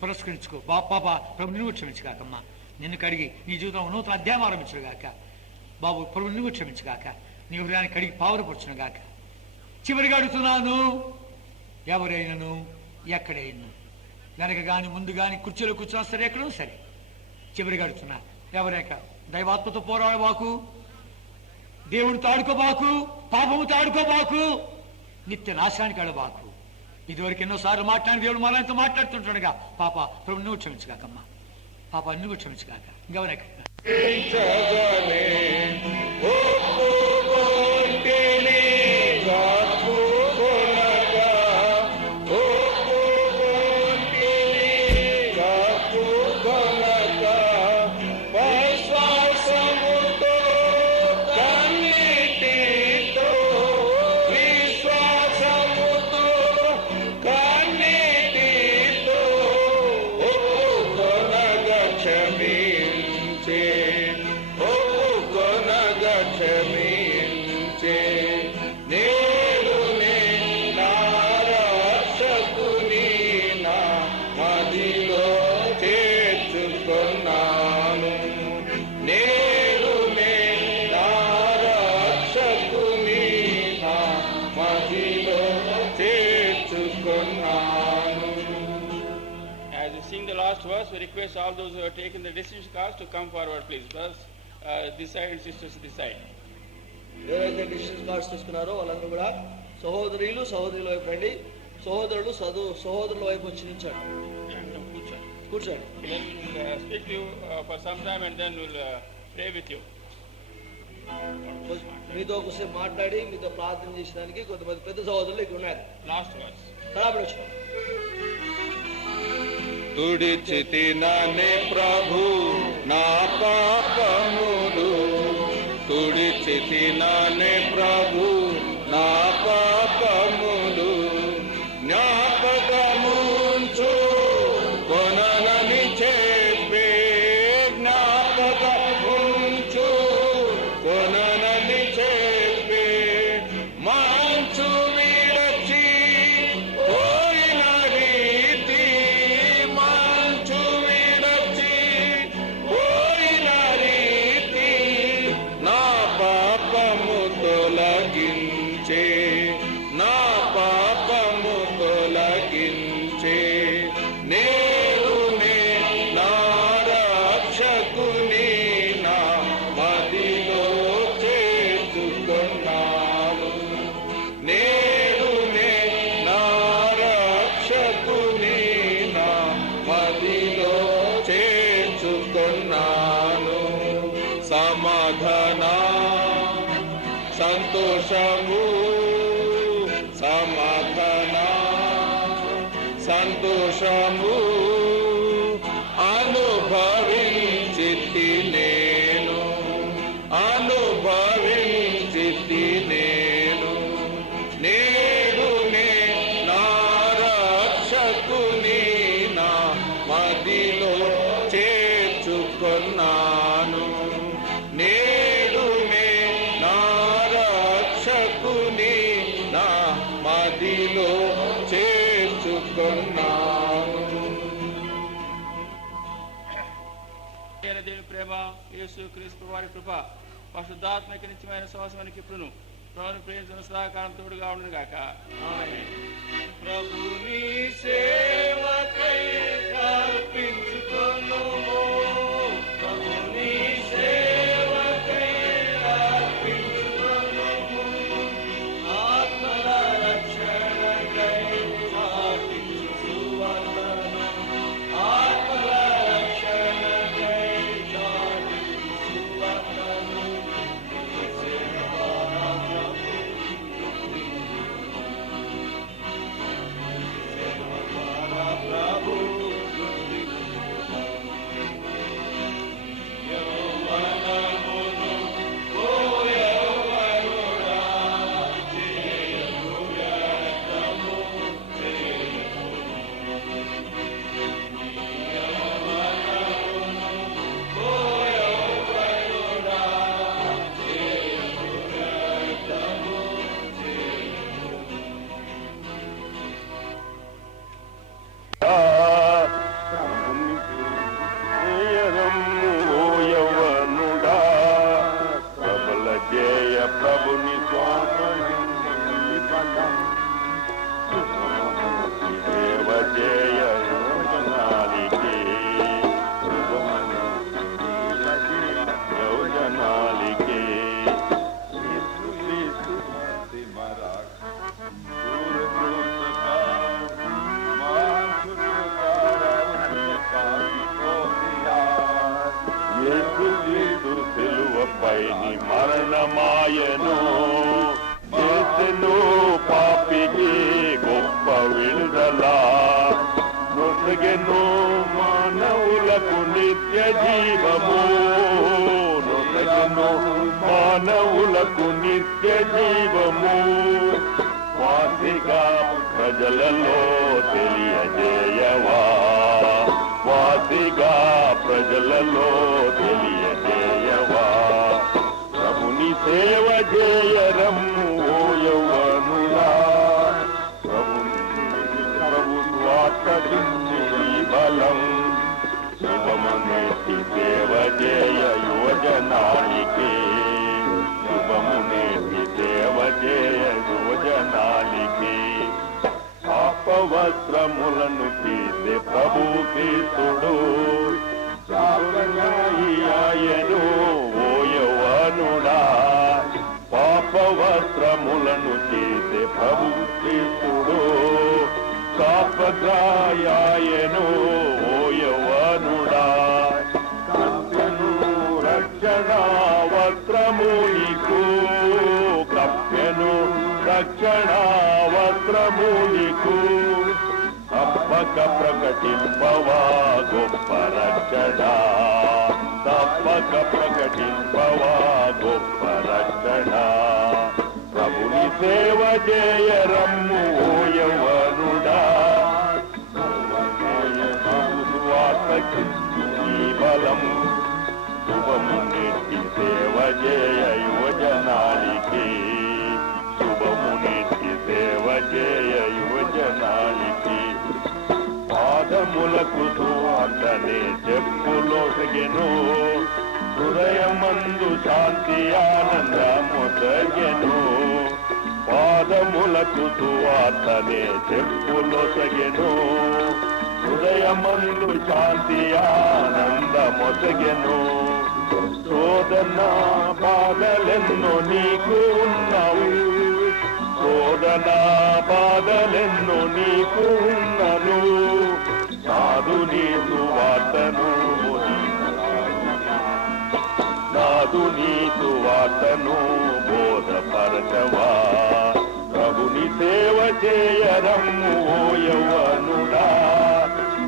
పురస్కరించుకో. పాప ప్రభు నిన్ను క్షమించగాకమ్మా, నిన్ను కడిగి నీ జీవితంలో నూతన అధ్యాయం ఆరంభించుగాక. బాబు ప్రభు నిన్ను క్షమించగాక, నీ హృదయాన్ని కడిగి పావురపరచునుగాక. చివరిగా అడుగుతున్నాను, ఎవరైనాను ఎక్కడైనా వెనక కానీ ముందు కానీ కుర్చీలో కూర్చున్నా సరే ఎక్కడో సరే చివరిగా అడుగుతున్నా, ఎవరైనా దైవాత్మతో పోరాడబాకు, దేవుడితో ఆడుకోబాకు, పాపముతో ఆడుకోబాకు, నిత్య నాశనానికి ఆడబాకు. ఇదివరకు ఎన్నోసార్లు మాట్లాడిన దేవుడు మనతో మాట్లాడుతుంటాడుగా. పాప ప్రభు నువ్వు క్షమించగాకమ్మా, పాప నువ్వు క్షమించగాక. ఇంకెవరైనా we request all those who have taken the decision cards to come forward, please. Brothers, this side, sisters, this side. ఎవరైతే డిసిషన్ కార్డ్స్ తీసుకున్నారో వాళ్ళందరూ కూడా సహోదరుల వైపు రండి. సహోదరులు సహోదరుల వైపు వచ్చి నిల్చోండి. కూర్చోండి. Then we'll speak to you for some time and then we'll pray with you. మీతో ఒకసారి మాట్లాడి మీతో ప్రార్థన చేసడానికి కొంతమంది పెద్ద సహోదరులు ఇక్కడ ఉన్నారు. Last verse. కరాబడి వచ్చాం. తుడిచితిననే ప్రభు నా పాపములు, తుడిచితిననే ప్రభు నా పాపములు, జ్ఞాపకముంచు కొననని చెప్పే, జ్ఞాపకముంచు కొననని చెప్పే, మంచు విడచి పోయిన రీతి, మంచు విడచి పోయిన రీతి, నా పాపము తొలగి సమాధాన సంతోషము సమాధాన సంతోషము అనుభవించితి నేను అనుభవించితి నేను నేడునే నా రక్షకుని నా మదిలో చేర్చుకున్నాను నేడునే నా రక్షకుని నా మదిలో చేర్చుకున్నాను. దేవుని ప్రేమ, యేసు క్రీస్తు వారి కృప, పరిశుద్ధాత్మక నిత్యమైన సహవాసానికి ఇప్పుడును ప్రభువును ప్రేమించిన సదాకాలం తోడుగా ఉండును గాక. ఆమేన్. ప్రభుని సేవకై అర్పించుకొనుము ప్రభుని సేవకై అర్పించుకొనుము ఆత్మల రక్షణకై చాటించు సువర్ణను ఆత్మల రక్షణకై చాటించు సువర్ణను ప్రభు ప్రభుని దేవ జయ యోజనాలికి యోజనాలికి సిలువపైని మరణమాయను చేసెను పాపికి గొప్ప విడుదల నొసగెను మానవులకు నిత్య జీవము నొసగెను మానవులకు నిత్య జీవము వాసిగా ప్రజలలో తెలియజేయవా వాసిగా ప్రజలలో తెలియజేయవా ప్రభుని సేవ చేయరమ్ము ఓ యవ్వనులా ప్రభు స్వార్థించి బలం శుభమునేటి సేవ చేయ యువజనానికి శుభమునేటి సేవ చేయ యువజనానికి పాపవస్త్రములను తీసే ప్రభు క్రీస్తుడు ఆయను ఓ యవ్వనుడా పాపవస్త్రములను తీసే ప్రభు క్రీస్తుడు కాపగ్రాయను ఓ యవ్వనుడా కప్పెను రక్షణ వస్త్రము నీకు కప్పెను రక్షణ వస్త్రము నీకు తప్పక ప్రకటింపవా గొప్ప రక్షణ తప్పక ప్రకటింపవా గొప్ప రక్షణ ప్రభుని సేవ చేయరమ్ము ఓ యవ్వనుడా సువార్తకి బలం శుభమునేటి సేవ చేయ యువజనానికి శుభమునేటి సేవ చేయ యువజనానికి పాదములకు సువార్తనే చెప్పులోసగెను హృదయమందు శాంతి ఆనందమొసగెను పాదములకు సువార్తనే చెప్పులోసగెను హృదయమందు శాంతి ఆనందమొసగెను శోధన బాధలెన్నో నీకు ఉన్నవు శోధన బాధలెన్నో నీకు ఉన్నను నాదు నీ సువార్తను నాదు నీ సువార్తను బోధపరచవా ప్రభుని సేవ చేయరమ్ము ఓ యవ్వనుడా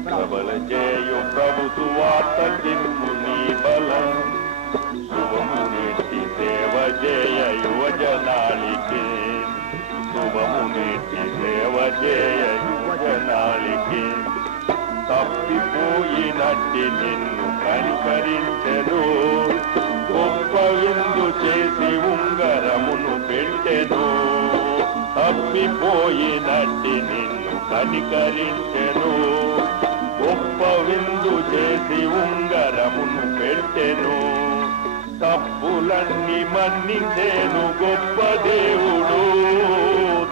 ప్రబల చేయు ప్రభు సువార్త కిమ్ము నీ బలం శుభము నెట్టి సేవ చేయ యువజనాలికి శుభము నెట్టి సేవ చేయ యువజనాలికి తప్పిపోయినట్టి నిన్ను కనికరించెను గొప్ప విందు చేసి ఉంగరమును పెట్టెను తప్పిపోయినట్టి నిన్ను కనికరించెను గొప్ప విందు చేసి ఉంగరమును పెట్టెను తప్పులన్నీ మన్నించేను గొప్ప దేవుడు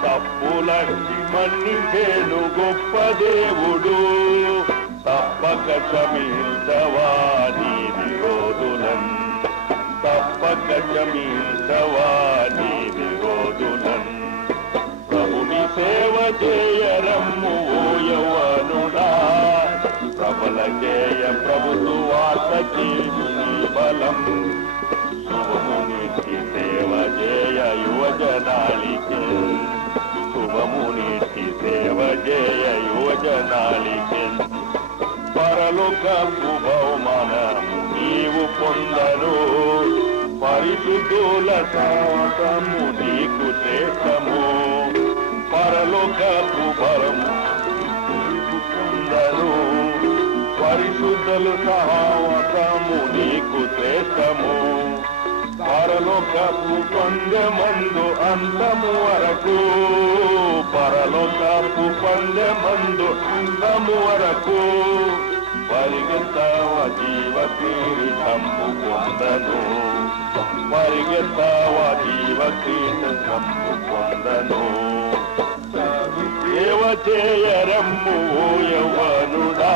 తప్పులన్నీ మన్నించేను గొప్ప దేవుడు తప్పక క్షమించవా నీ విరోధులన్ తప్పక క్షమించవా నీ విరోధులన్ ప్రభుని సేవ చేయరమ్ము ఓ యవ్వనుడా ప్రబల చేయ ప్రభు సువార్తకి నీ బలం శుభము నెట్టి సేవ చేయ యువజనాలికి శుభము నెట్టి సేవ చేయ యువజనాలికి పరలోకపు బహుమానము నీవు పొందను పరిశుద్ధుల సహవాసము నీకు శ్రేష్టము పరలోకపు బలము నీకు పొందను పరిశుద్ధులు సహవాసము నీకు శ్రేష్టము పరలోకపు పొందెమందు అంతము వరకు పరలోకపు పొందెమందు అంతము వరకు పరిగెత్తావ జీవ కిరీటము పొందను పరిగెత్తావ జీవ కిరీటము పొందను సేవ చేయరమ్ము ఓ యవ్వనుడా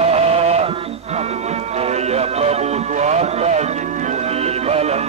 చేయ ప్రభు స్వార్థ నీ బలం